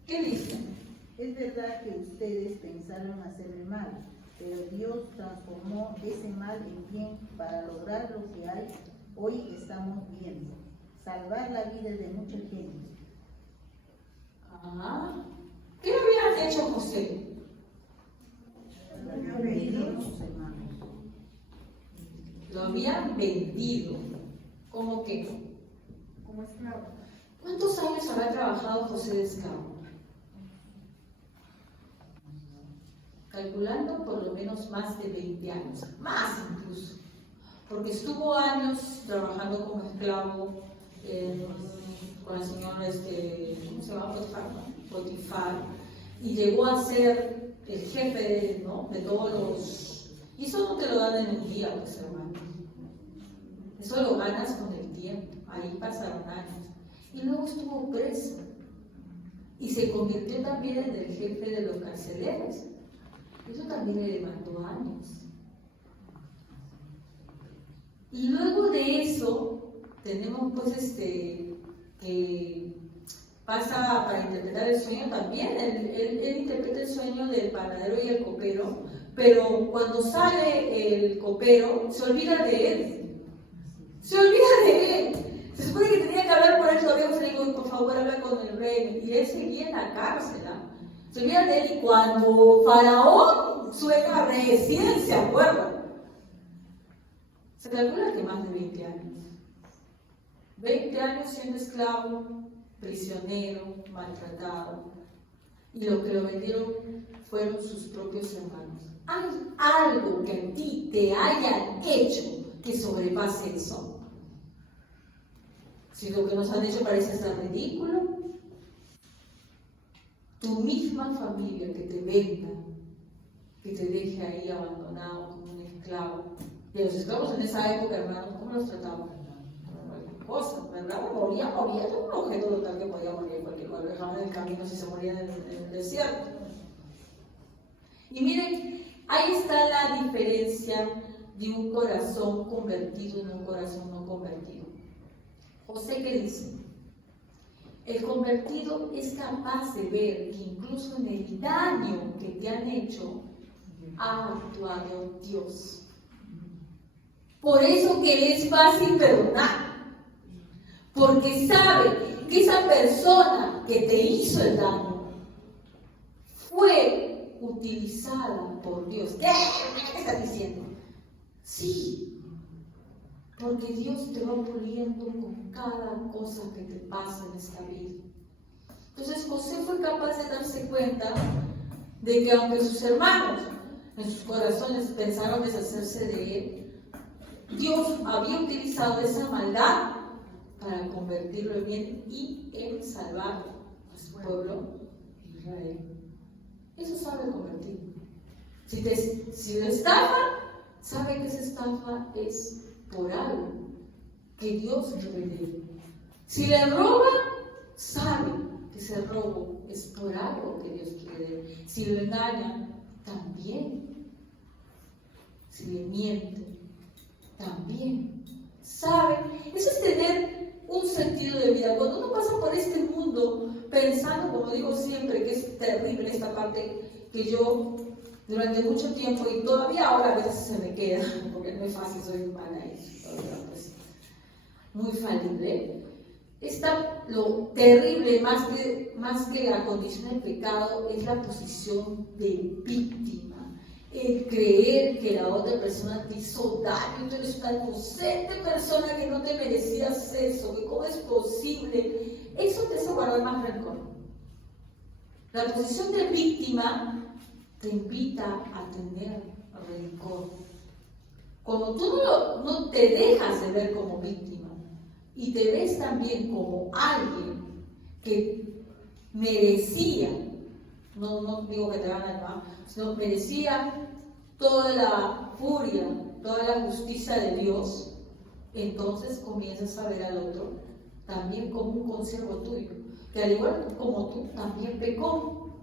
¿Qué dice? Es verdad que ustedes pensaron hacerme mal, pero Dios transformó ese mal en bien para lograr lo que hoy estamos viendo, salvar la vida de mucha gente. ¿Qué había hecho José? Lo habían vendido. ¿Cómo qué? Como esclavo. ¿Cuántos años habrá trabajado José de esclavo? Calculando por lo menos más de 20 años, más incluso, porque estuvo años trabajando como esclavo con el señor, ¿cómo se llama? Potifar, y llegó a ser el jefe, ¿no?, de todos los... Y eso no te lo dan en un día, pues, hermano. Eso lo ganas con el tiempo, ahí pasaron años. Y luego estuvo preso, y se convirtió también en el jefe de los carceleros. Eso también le demandó años. Y luego de eso, tenemos pues que pasa para interpretar el sueño también. Él interpreta el sueño del panadero y el copero, pero cuando sale el copero, se olvida de él. Se olvida de él. Se supone que tenía que hablar por él todavía, se le dijo, por favor, habla con el rey. Y él seguía en la cárcel. Se olvida de él y cuando Faraón suena recién se acuerda. Se calcula que más de 20 años. 20 años siendo esclavo, prisionero, maltratado. Y lo que lo vendieron fueron sus propios hermanos. ¿Hay algo que a ti te hayan hecho que sobrepase eso? Si lo que nos han hecho parece estar ridículo, tu misma familia que te venda, que te deje ahí abandonado como un esclavo. Y los esclavos en esa época, hermanos, ¿cómo los trataban? Cosas, ¿verdad? Moría, era un objeto total que podía morir en cualquier lugar, lo dejaban en el camino si se morían en el desierto. Y miren, ahí está la diferencia de un corazón convertido en un corazón no convertido. José, ¿qué dice? El convertido es capaz de ver que incluso en el daño que te han hecho, ha actuado Dios. Por eso que es fácil perdonar. porque sabe que esa persona que te hizo el daño fue utilizada por Dios. ¿Qué estás diciendo? Sí, porque Dios te va puliendo con cada cosa que te pasa en esta vida. Entonces José fue capaz de darse cuenta de que aunque sus hermanos en sus corazones pensaron deshacerse de él, Dios había utilizado esa maldad para convertirlo en bien y en salvar a su pueblo Israel. Eso sabe convertir. Si lo estafa, sabe que esa estafa es por algo que Dios revele. Si le roba, sabe que ese robo es por algo que Dios quiere. Si lo engaña, también. Si le miente, también. ¿Sabe? Eso es tener un sentido de vida. Cuando uno pasa por este mundo pensando, como digo siempre, que es terrible esta parte que yo durante mucho tiempo y todavía ahora a veces se me queda, porque no es fácil, soy humana y todavía pues, muy falible. Lo terrible, más que la condición del pecado, es la posición de víctima. El creer que la otra persona te hizo daño, tú eres una inocente persona que no te merecías eso, que cómo es posible. Eso te hace guardar más rencor. La posición de víctima te invita a tener rencor. Cuando tú no te dejas de ver como víctima y te ves también como alguien que merecía, no digo que te van a llamar, sino merecía toda la furia, toda la justicia de Dios, entonces comienzas a ver al otro también como un consiervo tuyo, que al igual como tú también pecó.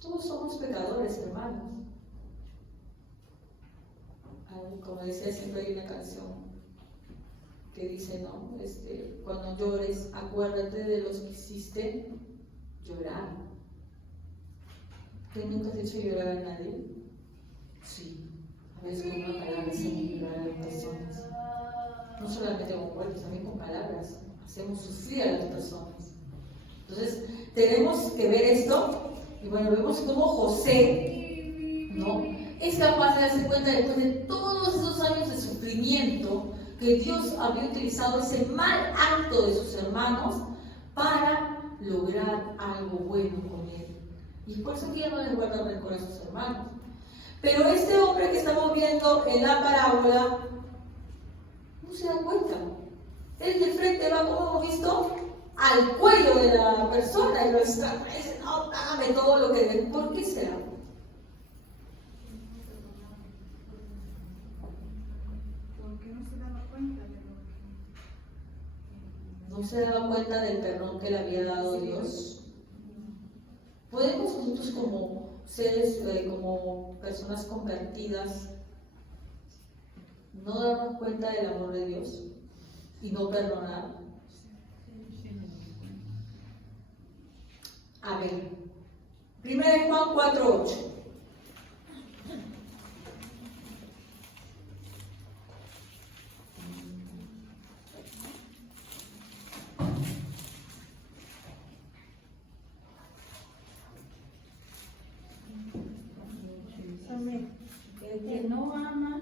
Todos somos pecadores, hermanos. Como decía, siempre hay una canción que dice, ¿no? Cuando llores, acuérdate de los que hiciste llorar. ¿Tú nunca has hecho llorar a nadie? Sí. A veces con una palabra hacemos llorar a las personas. No solamente con cuerpos, también con palabras. Hacemos sufrir a las personas. Entonces, tenemos que ver esto. Y bueno, vemos cómo José, ¿no?, es capaz de darse cuenta después de todos esos años de sufrimiento que Dios había utilizado ese mal acto de sus hermanos para lograr algo bueno con él. Y por eso que ya no les guarda rencor a sus hermanos. Pero este hombre que estamos viendo en la parábola no se da cuenta. Él de frente va, como hemos visto, al cuello de la persona y lo está, dice, no, págame todo lo que debe. ¿Por qué será? Porque no se daba cuenta de lo que... No se daba cuenta del perdón que le había dado Dios. ¿Podemos nosotros como seres, como personas convertidas, no darnos cuenta del amor de Dios y no perdonar? A ver, 1 Juan 4:8. Amén. El que no ama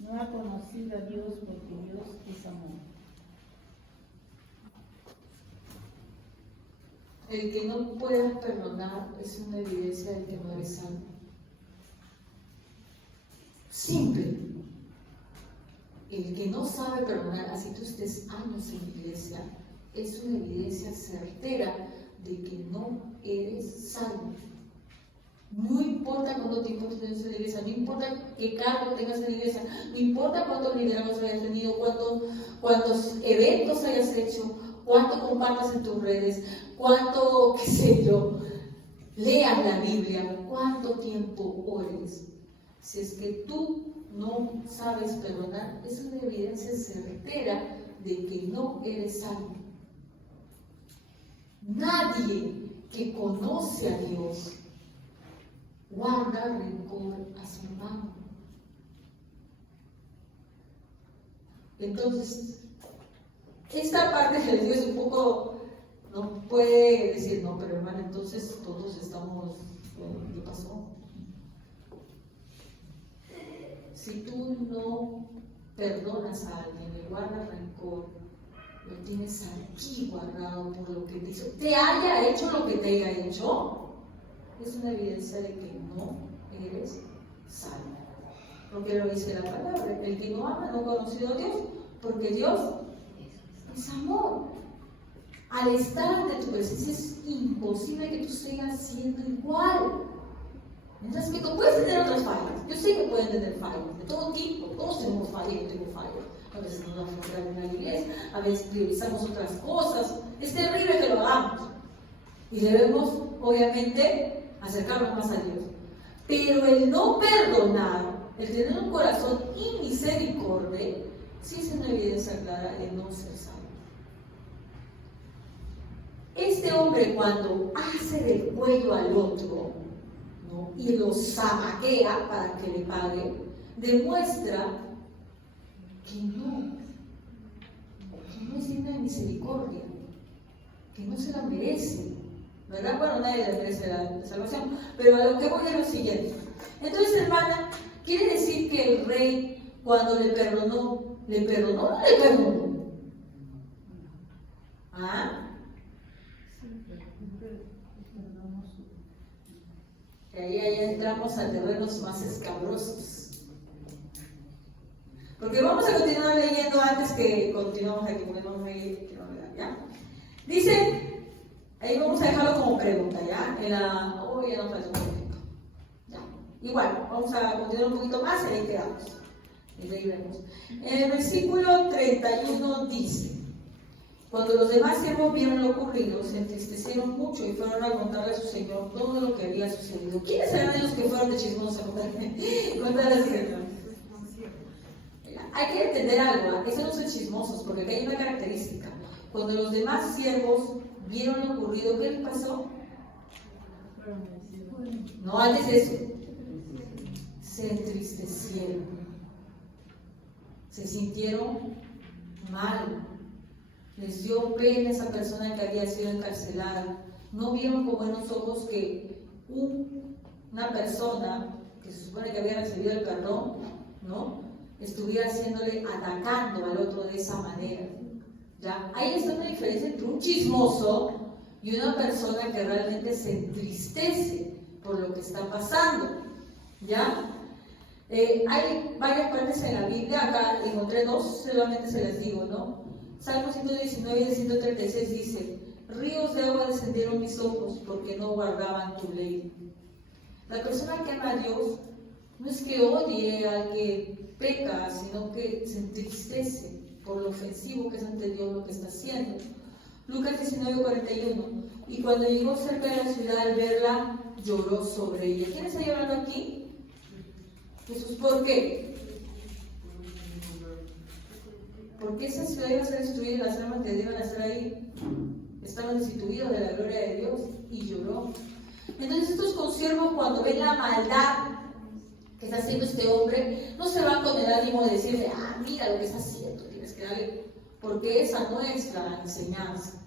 no ha conocido a Dios, porque Dios es amor. El que no pueda perdonar es una evidencia de que no eres salvo. Simple. El que no sabe perdonar, así tú estés años en la iglesia, es una evidencia certera de que no eres salvo. No importa cuánto tiempo tengas en la iglesia, no importa qué cargo tengas en la iglesia, no importa cuántos liderazgos hayas tenido, cuántos eventos hayas hecho, cuánto compartas en tus redes, cuánto, qué sé yo, leas la Biblia, cuánto tiempo ores. Si es que tú no sabes perdonar, es una evidencia certera de que no eres salvo. Nadie que conoce a Dios guarda rencor a su hermano. Entonces, Esta parte que les digo es un poco, no puede decir, no, pero hermano, entonces todos estamos, ¿qué pasó? Si tú no perdonas a alguien, le guardas rencor, lo tienes aquí guardado por lo que te hizo, te haya hecho lo que te haya hecho, es una evidencia de que no eres salvo. Porque lo dice la palabra, el que no ama no ha conocido a Dios, porque Dios es amor. Al estar ante tu presencia es imposible que tú sigas siendo igual. Mientras que tú puedes tener otras fallas, yo sé que pueden tener fallas, de todo tipo, todos tenemos fallas, yo tengo fallas. A veces nos vamos a entrar en la iglesia, a veces priorizamos otras cosas, es terrible que lo hagamos. Y debemos, obviamente, acercarnos más a Dios. Pero el no perdonar, el tener un corazón inmisericordia, sí es una evidencia clara de no ser salvo. Este hombre, cuando hace del cuello al otro, ¿no?, y lo zamaquea para que le pague, demuestra que no es digno de misericordia, que no se la merece, ¿verdad? Bueno, nadie le merece la salvación, pero a lo que voy es lo siguiente. Entonces, hermana, quiere decir que el rey, cuando le perdonó o no le perdonó. ¿Ah? Que ahí entramos a terrenos más escabrosos. Porque vamos a continuar leyendo antes que continuamos aquí, porque no me ¿ya? Dice, ahí vamos a dejarlo como pregunta, ¿ya? Ya no falta un poquito. ¿Ya? Igual, vamos a continuar un poquito más y ahí quedamos. Y ahí vemos. En el versículo 31 dice: cuando los demás siervos vieron lo ocurrido, se entristecieron mucho y fueron a contarle a su señor todo lo que había sucedido. ¿Quiénes eran ellos que fueron de chismosos a contarle al señor? Hay que entender algo, esos no son chismosos, porque acá hay una característica. Cuando los demás siervos vieron lo ocurrido, ¿qué les pasó? No, antes de eso, se entristecieron, se sintieron mal, les dio pena esa persona que había sido encarcelada. No vieron con buenos ojos que una persona que se supone que había recibido el perdón, ¿no?, estuviera atacando al otro de esa manera. ¿Ya? Ahí está una diferencia entre un chismoso y una persona que realmente se entristece por lo que está pasando. ¿Ya? Hay varias partes en la Biblia, acá encontré dos, solamente se las digo, ¿no? Salmo 119 y 136 dice: ríos de agua descendieron mis ojos porque no guardaban tu ley. La persona que ama a Dios no es que odie al que peca, sino que se entristece por lo ofensivo que es ante Dios lo que está haciendo. Lucas 19:41. Y cuando llegó cerca de la ciudad, al verla, lloró sobre ella. ¿Quién está llorando aquí? Jesús. ¿Por qué? Porque esa ciudad iba a ser destruida y las almas que iban a estar ahí estaban destituidos de la gloria de Dios, y lloró. Entonces estos consiervos, cuando ven la maldad que está haciendo este hombre, no se van con el ánimo de decirle: mira lo que está haciendo, tienes que darle, porque esa no es la enseñanza,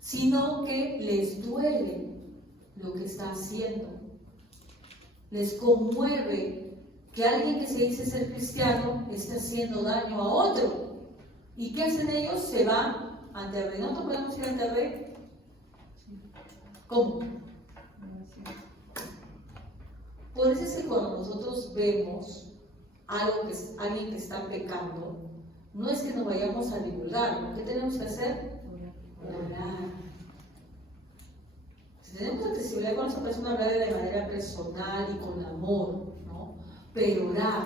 sino que les duele lo que está haciendo, les conmueve que alguien que se dice ser cristiano esté haciendo daño a otro. ¿Y qué hacen ellos? Se van ante el rey. ¿No podemos ir ante el rey? ¿Cómo? Por eso es que cuando nosotros vemos alguien que está pecando, no es que nos vayamos a divulgar. ¿Qué tenemos que hacer? Orar. Si tenemos accesibilidad con esa persona, hablar de manera personal y con amor, ¿no? Pero orar,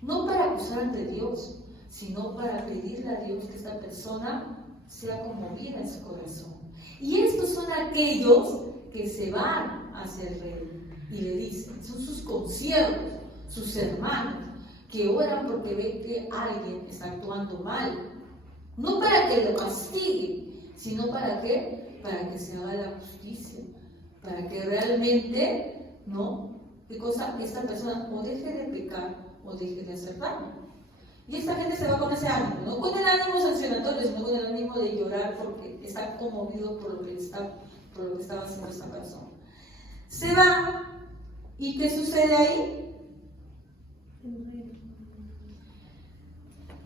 no para acusar ante Dios, sino para pedirle a Dios que esta persona sea conmovida en su corazón. Y estos son aquellos que se van hacia el rey y le dicen, son sus consiervos, sus hermanos, que oran porque ven que alguien está actuando mal, no para que lo castigue, sino para que se haga la justicia, para que realmente, ¿no?, esta persona o deje de pecar o deje de hacer daño. Y esta gente se va con ese ánimo, no con el ánimo sancionatorio, sino con el ánimo de llorar porque está conmovido por lo que estaba haciendo esta persona. Se va, ¿y qué sucede ahí?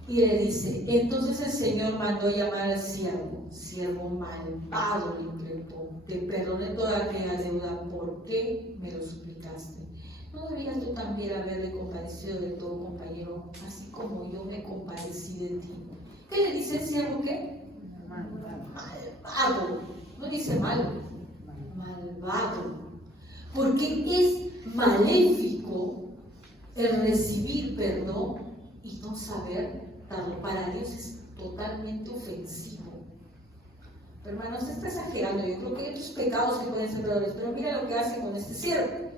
Y le dice, entonces el Señor mandó llamar al siervo malvado, le increpó, te perdoné toda aquella deuda, ¿por qué me lo suplicaste? ¿No debías tú también haberle compadecido de todo compañero, así como yo me compadecí de ti? ¿Qué le dice el siervo qué? Malvado, no dice malo, malvado, porque es maléfico el recibir perdón y no saber darlo. Para Dios es totalmente ofensivo. Pero hermanos, se está exagerando. Yo creo que hay otros pecados que pueden ser peores, pero mira lo que hace con este siervo.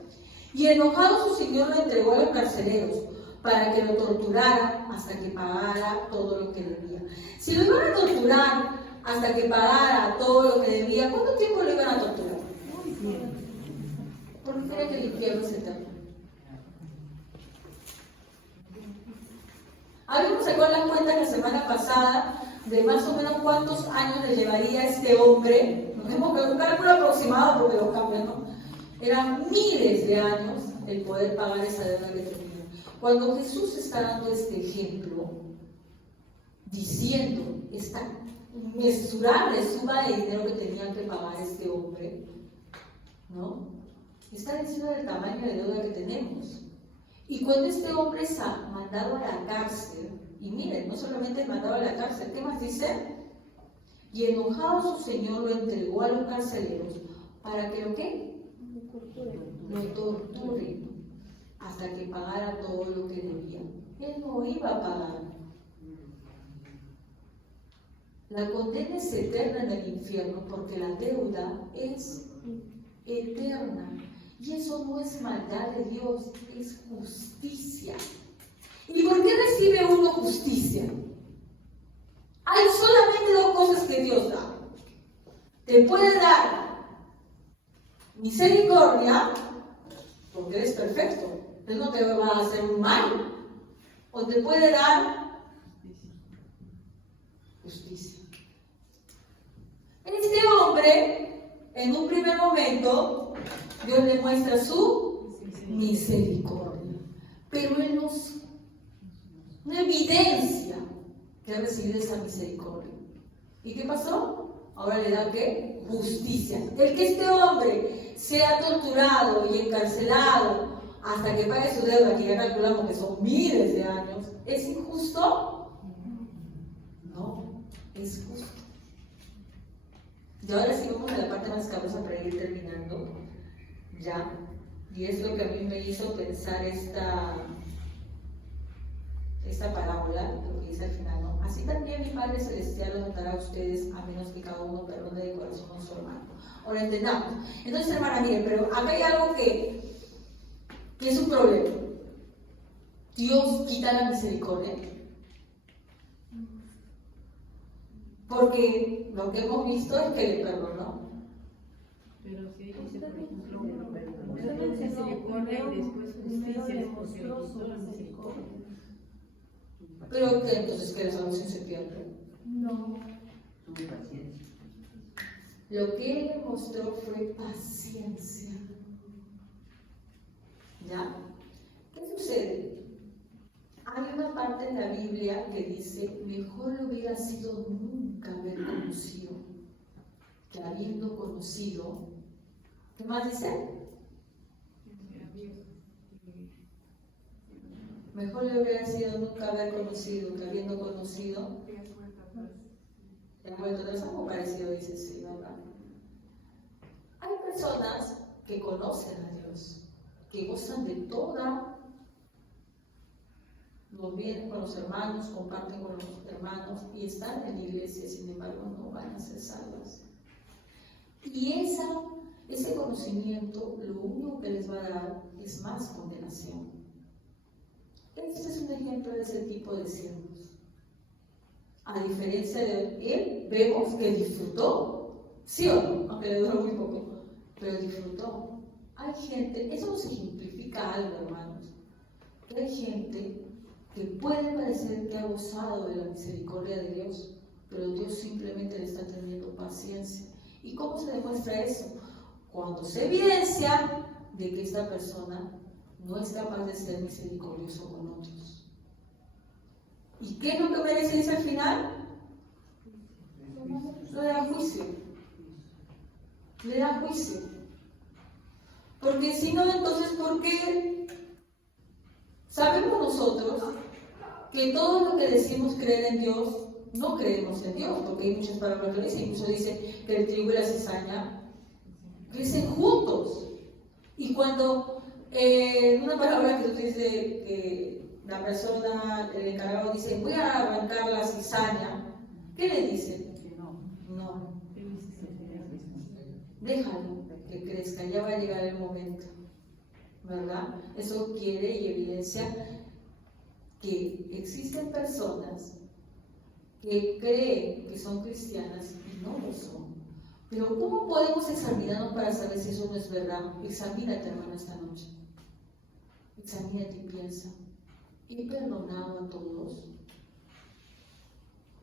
Y enojado su señor lo entregó a los carceleros para que lo torturaran hasta que pagara todo lo que debía. Si lo iban a torturar hasta que pagara todo lo que debía, ¿cuánto tiempo lo iban a torturar? Porque cree que el infierno es eterno. Habíamos sacado la cuenta la semana pasada de más o menos cuántos años le llevaría a este hombre. Nos hemos quedado un cálculo aproximado porque lo cambian, ¿no? Eran miles de años el poder pagar esa deuda que tenía. Cuando Jesús está dando este ejemplo, diciendo esta inmesurable suma de dinero que tenía que pagar este hombre, ¿no? Está diciendo del tamaño de deuda que tenemos. Y cuando este hombre es mandado a la cárcel, y miren, no solamente mandado a la cárcel, ¿qué más dice? Y enojado su señor lo entregó a los carceleros para que lo que lo torture hasta que pagara todo lo que debía. Él no iba a pagar. La condena es eterna en el infierno porque la deuda es eterna. Y eso no es maldad de Dios, es justicia. ¿Y por qué recibe uno justicia? Hay solamente dos cosas que Dios da. Te puede dar misericordia, porque eres perfecto. Él no te va a hacer un mal. O te puede dar justicia. Este hombre, en un primer momento, Dios le muestra su misericordia, pero él no evidencia que ha recibido esa misericordia. ¿Y qué pasó? Ahora le da ¿qué? Justicia. El que este hombre sea torturado y encarcelado hasta que pague su deuda, que ya calculamos que son miles de años, ¿es injusto? No, es justo. Y ahora sí vamos a la parte más cabrosa para ir terminando. Ya, y es lo que a mí me hizo pensar esta parábola, lo que dice al final, ¿no? Así también mi Padre Celestial los dará a ustedes, a menos que cada uno perdone de corazón a su hermano. Ahora entendamos. Entonces, hermana, miren, pero acá hay algo que es un problema. Dios quita la misericordia. Porque lo que hemos visto es que le perdonó. Pero si dice, por ejemplo, perdón, misericordia y después justicia es porque le quitó la misericordia. Pero que entonces que la salvación se pierde. No. Tuve paciencia. Lo que él le mostró fue paciencia. ¿Ya? ¿Qué sucede? Hay una parte en la Biblia que dice, mejor le hubiera sido nunca haber conocido que habiendo conocido. ¿Qué más dice? Mejor le hubiera sido nunca haber conocido que habiendo conocido. ¿Te has vuelto atrás? Algo parecido dice, sí, ¿verdad? Hay personas que conocen a Dios, que gozan de toda, los vienen con los hermanos, comparten con los hermanos y están en la iglesia, sin embargo no van a ser salvas. Y ese conocimiento lo único que les va a dar es más condenación. Este es un ejemplo de ese tipo de siervos. A diferencia de él, vemos que disfrutó, ¿sí o no? Aunque le duró muy poco, pero disfrutó. Hay gente, eso nos ejemplifica algo, hermanos, que hay gente que puede parecer que ha abusado de la misericordia de Dios, pero Dios simplemente le está teniendo paciencia. ¿Y cómo se demuestra eso? Cuando se evidencia de que esta persona no es capaz de ser misericordioso con otros. ¿Y qué es lo que merece dice al final? Le da juicio. Le da juicio. Porque si no, entonces, ¿por qué? Sabemos nosotros que todo lo que decimos creer en Dios, no creemos en Dios, porque hay muchas palabras que dicen, incluso dice que el trigo y la cizaña crecen juntos. Y cuando una palabra que tú dices que la persona, el encargado dice, voy a arrancar la cizaña, ¿qué le dice? No. Déjalo que crezca, ya va a llegar el momento, ¿verdad? Eso quiere y evidencia que existen personas que creen que son cristianas y no lo son. Pero ¿cómo podemos examinarnos para saber si eso no es verdad? Examínate, hermano, esta noche. Examínate y piensa. ¿He perdonado a todos?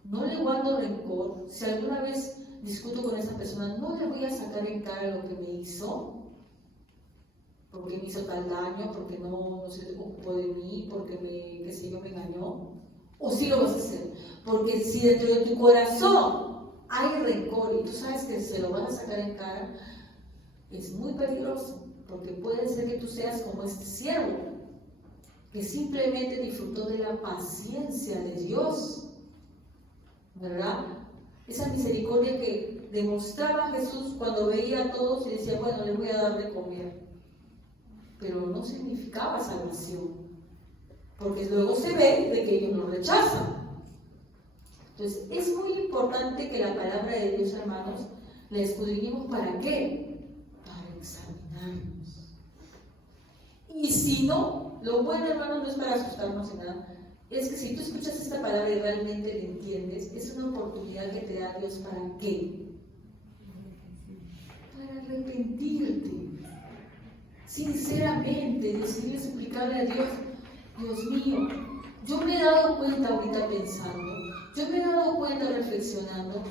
No le guardo rencor. Si alguna vez discuto con esa persona, no le voy a sacar en cara lo que me hizo, porque me hizo tal daño, porque no se ocupó de mí, porque qué sé yo, me engañó. O sí lo vas a hacer, porque si dentro de tu corazón hay rencor y tú sabes que se lo van a sacar en cara, es muy peligroso, porque puede ser que tú seas como este siervo, que simplemente disfrutó de la paciencia de Dios, ¿verdad? Esa misericordia que demostraba Jesús cuando veía a todos y decía, bueno, les voy a dar de comer, pero no significaba salvación, porque luego se ve de que ellos lo rechazan. Entonces, es muy importante que la palabra de Dios, hermanos, la escudriñemos. ¿Para qué? Para examinarnos. Y si no, lo bueno, hermanos, no es para asustarnos en nada, es que si tú escuchas esta palabra y realmente la entiendes, es una oportunidad que te da Dios. ¿Para qué? Para arrepentirte, sinceramente, decidir suplicarle a Dios, Dios mío, yo me he dado cuenta ahorita pensando, yo me he dado cuenta reflexionando,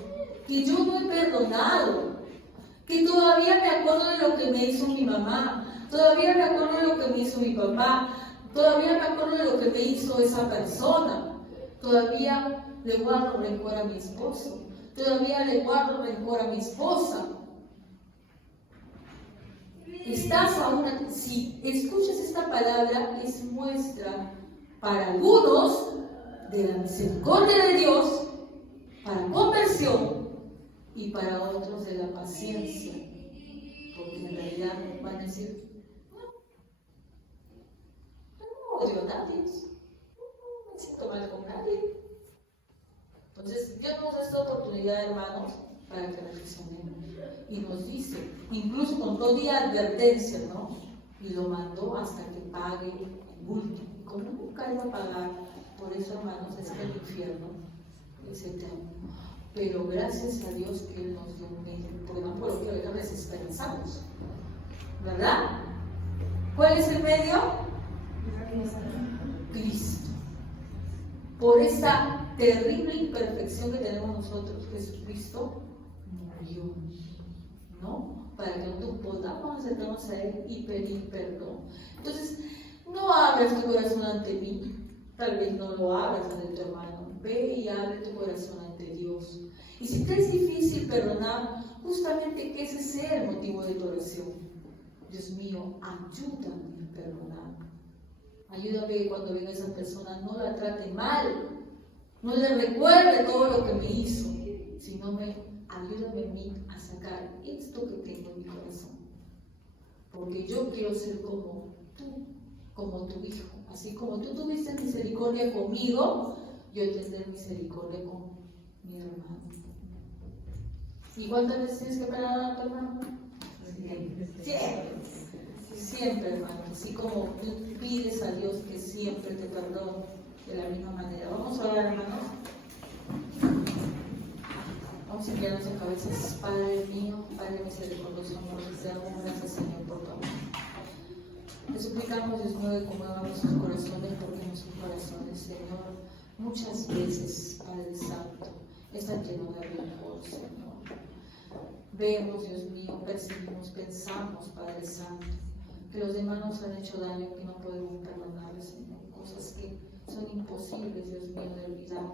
que yo no he perdonado, que todavía me acuerdo de lo que me hizo mi mamá, todavía me acuerdo de lo que me hizo mi papá, todavía me acuerdo de lo que me hizo esa persona, todavía le guardo rencor a mi esposo, todavía le guardo rencor a mi esposa. Estás aún, si escuchas esta palabra, es muestra para algunos de la misericordia de Dios, para conversión, y para otros de la paciencia, porque en realidad van a decir, no odio a nadie, no me siento mal con nadie. Entonces, Dios nos da esta oportunidad, hermanos, para que reflexionemos. Y nos dice, incluso con todo día advertencia, ¿no? Y lo mandó hasta que pague el multo. Como nunca iba a pagar, por eso, hermanos, es el infierno, es eterno. Pero gracias a Dios que Él nos dio un medio, porque no por lo que ahora desesperanzamos, ¿verdad? ¿Cuál es el medio? Cristo. Por esa terrible imperfección que tenemos nosotros, Jesucristo murió, ¿no? Para que nosotros podamos acercarnos a Él y pedir perdón. Entonces, no abras tu corazón ante mí, tal vez no lo abras ante tu hermano, ve y abre tu corazón ante Dios. Y si te es difícil perdonar, justamente que ese sea el motivo de tu oración. Dios mío, ayúdame a perdonar. Ayúdame que cuando venga esa persona no la trate mal, no le recuerde todo lo que me hizo, sino ayúdame a mí a sacar esto que tengo en mi corazón. Porque yo quiero ser como tú, como tu hijo. Así como tú tuviste misericordia conmigo, yo tendré misericordia con mi hermano. ¿Y cuántas veces tienes que perdonar a tu hermano? Siempre. Siempre, hermano. Así como tú pides a Dios que siempre te perdone de la misma manera. Vamos a orar, hermanos. Vamos a enviar nuestras cabezas. Padre mío, Padre misericordioso, amor, te damos gracias, Señor, por tu amor. Te suplicamos, Dios mío, que conmueva nuestros corazones, porque nuestros corazones, Señor, muchas veces, Padre Santo, están llenos de rencor, Señor. Vemos, Dios mío, percibimos, pensamos, Padre Santo, que los demás nos han hecho daño, que no podemos perdonarles, Señor. Cosas que son imposibles, Dios mío, de olvidar.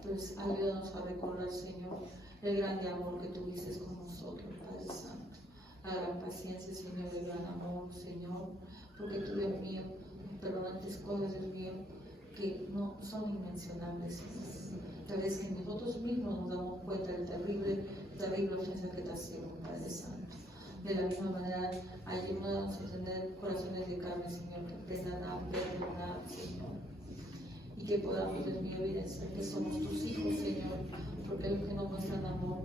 Pues ayúdanos a recordar, Señor, el grande amor que tuviste con nosotros, Padre Santo. La gran paciencia, Señor, el gran amor, Señor, porque tú, Dios mío, perdonaste cosas, Dios mío, que no son inmencionables, Señor. Tal vez que nosotros mismos nos damos cuenta del terrible ofensa que te hacemos, Padre Santo. De la misma manera, ayúdanos a tener corazones de carne, Señor, que aprendan a perdonar, Señor. Y que podamos, Dios mío, evidenciar que somos tus hijos, Señor, porque los que nos muestran amor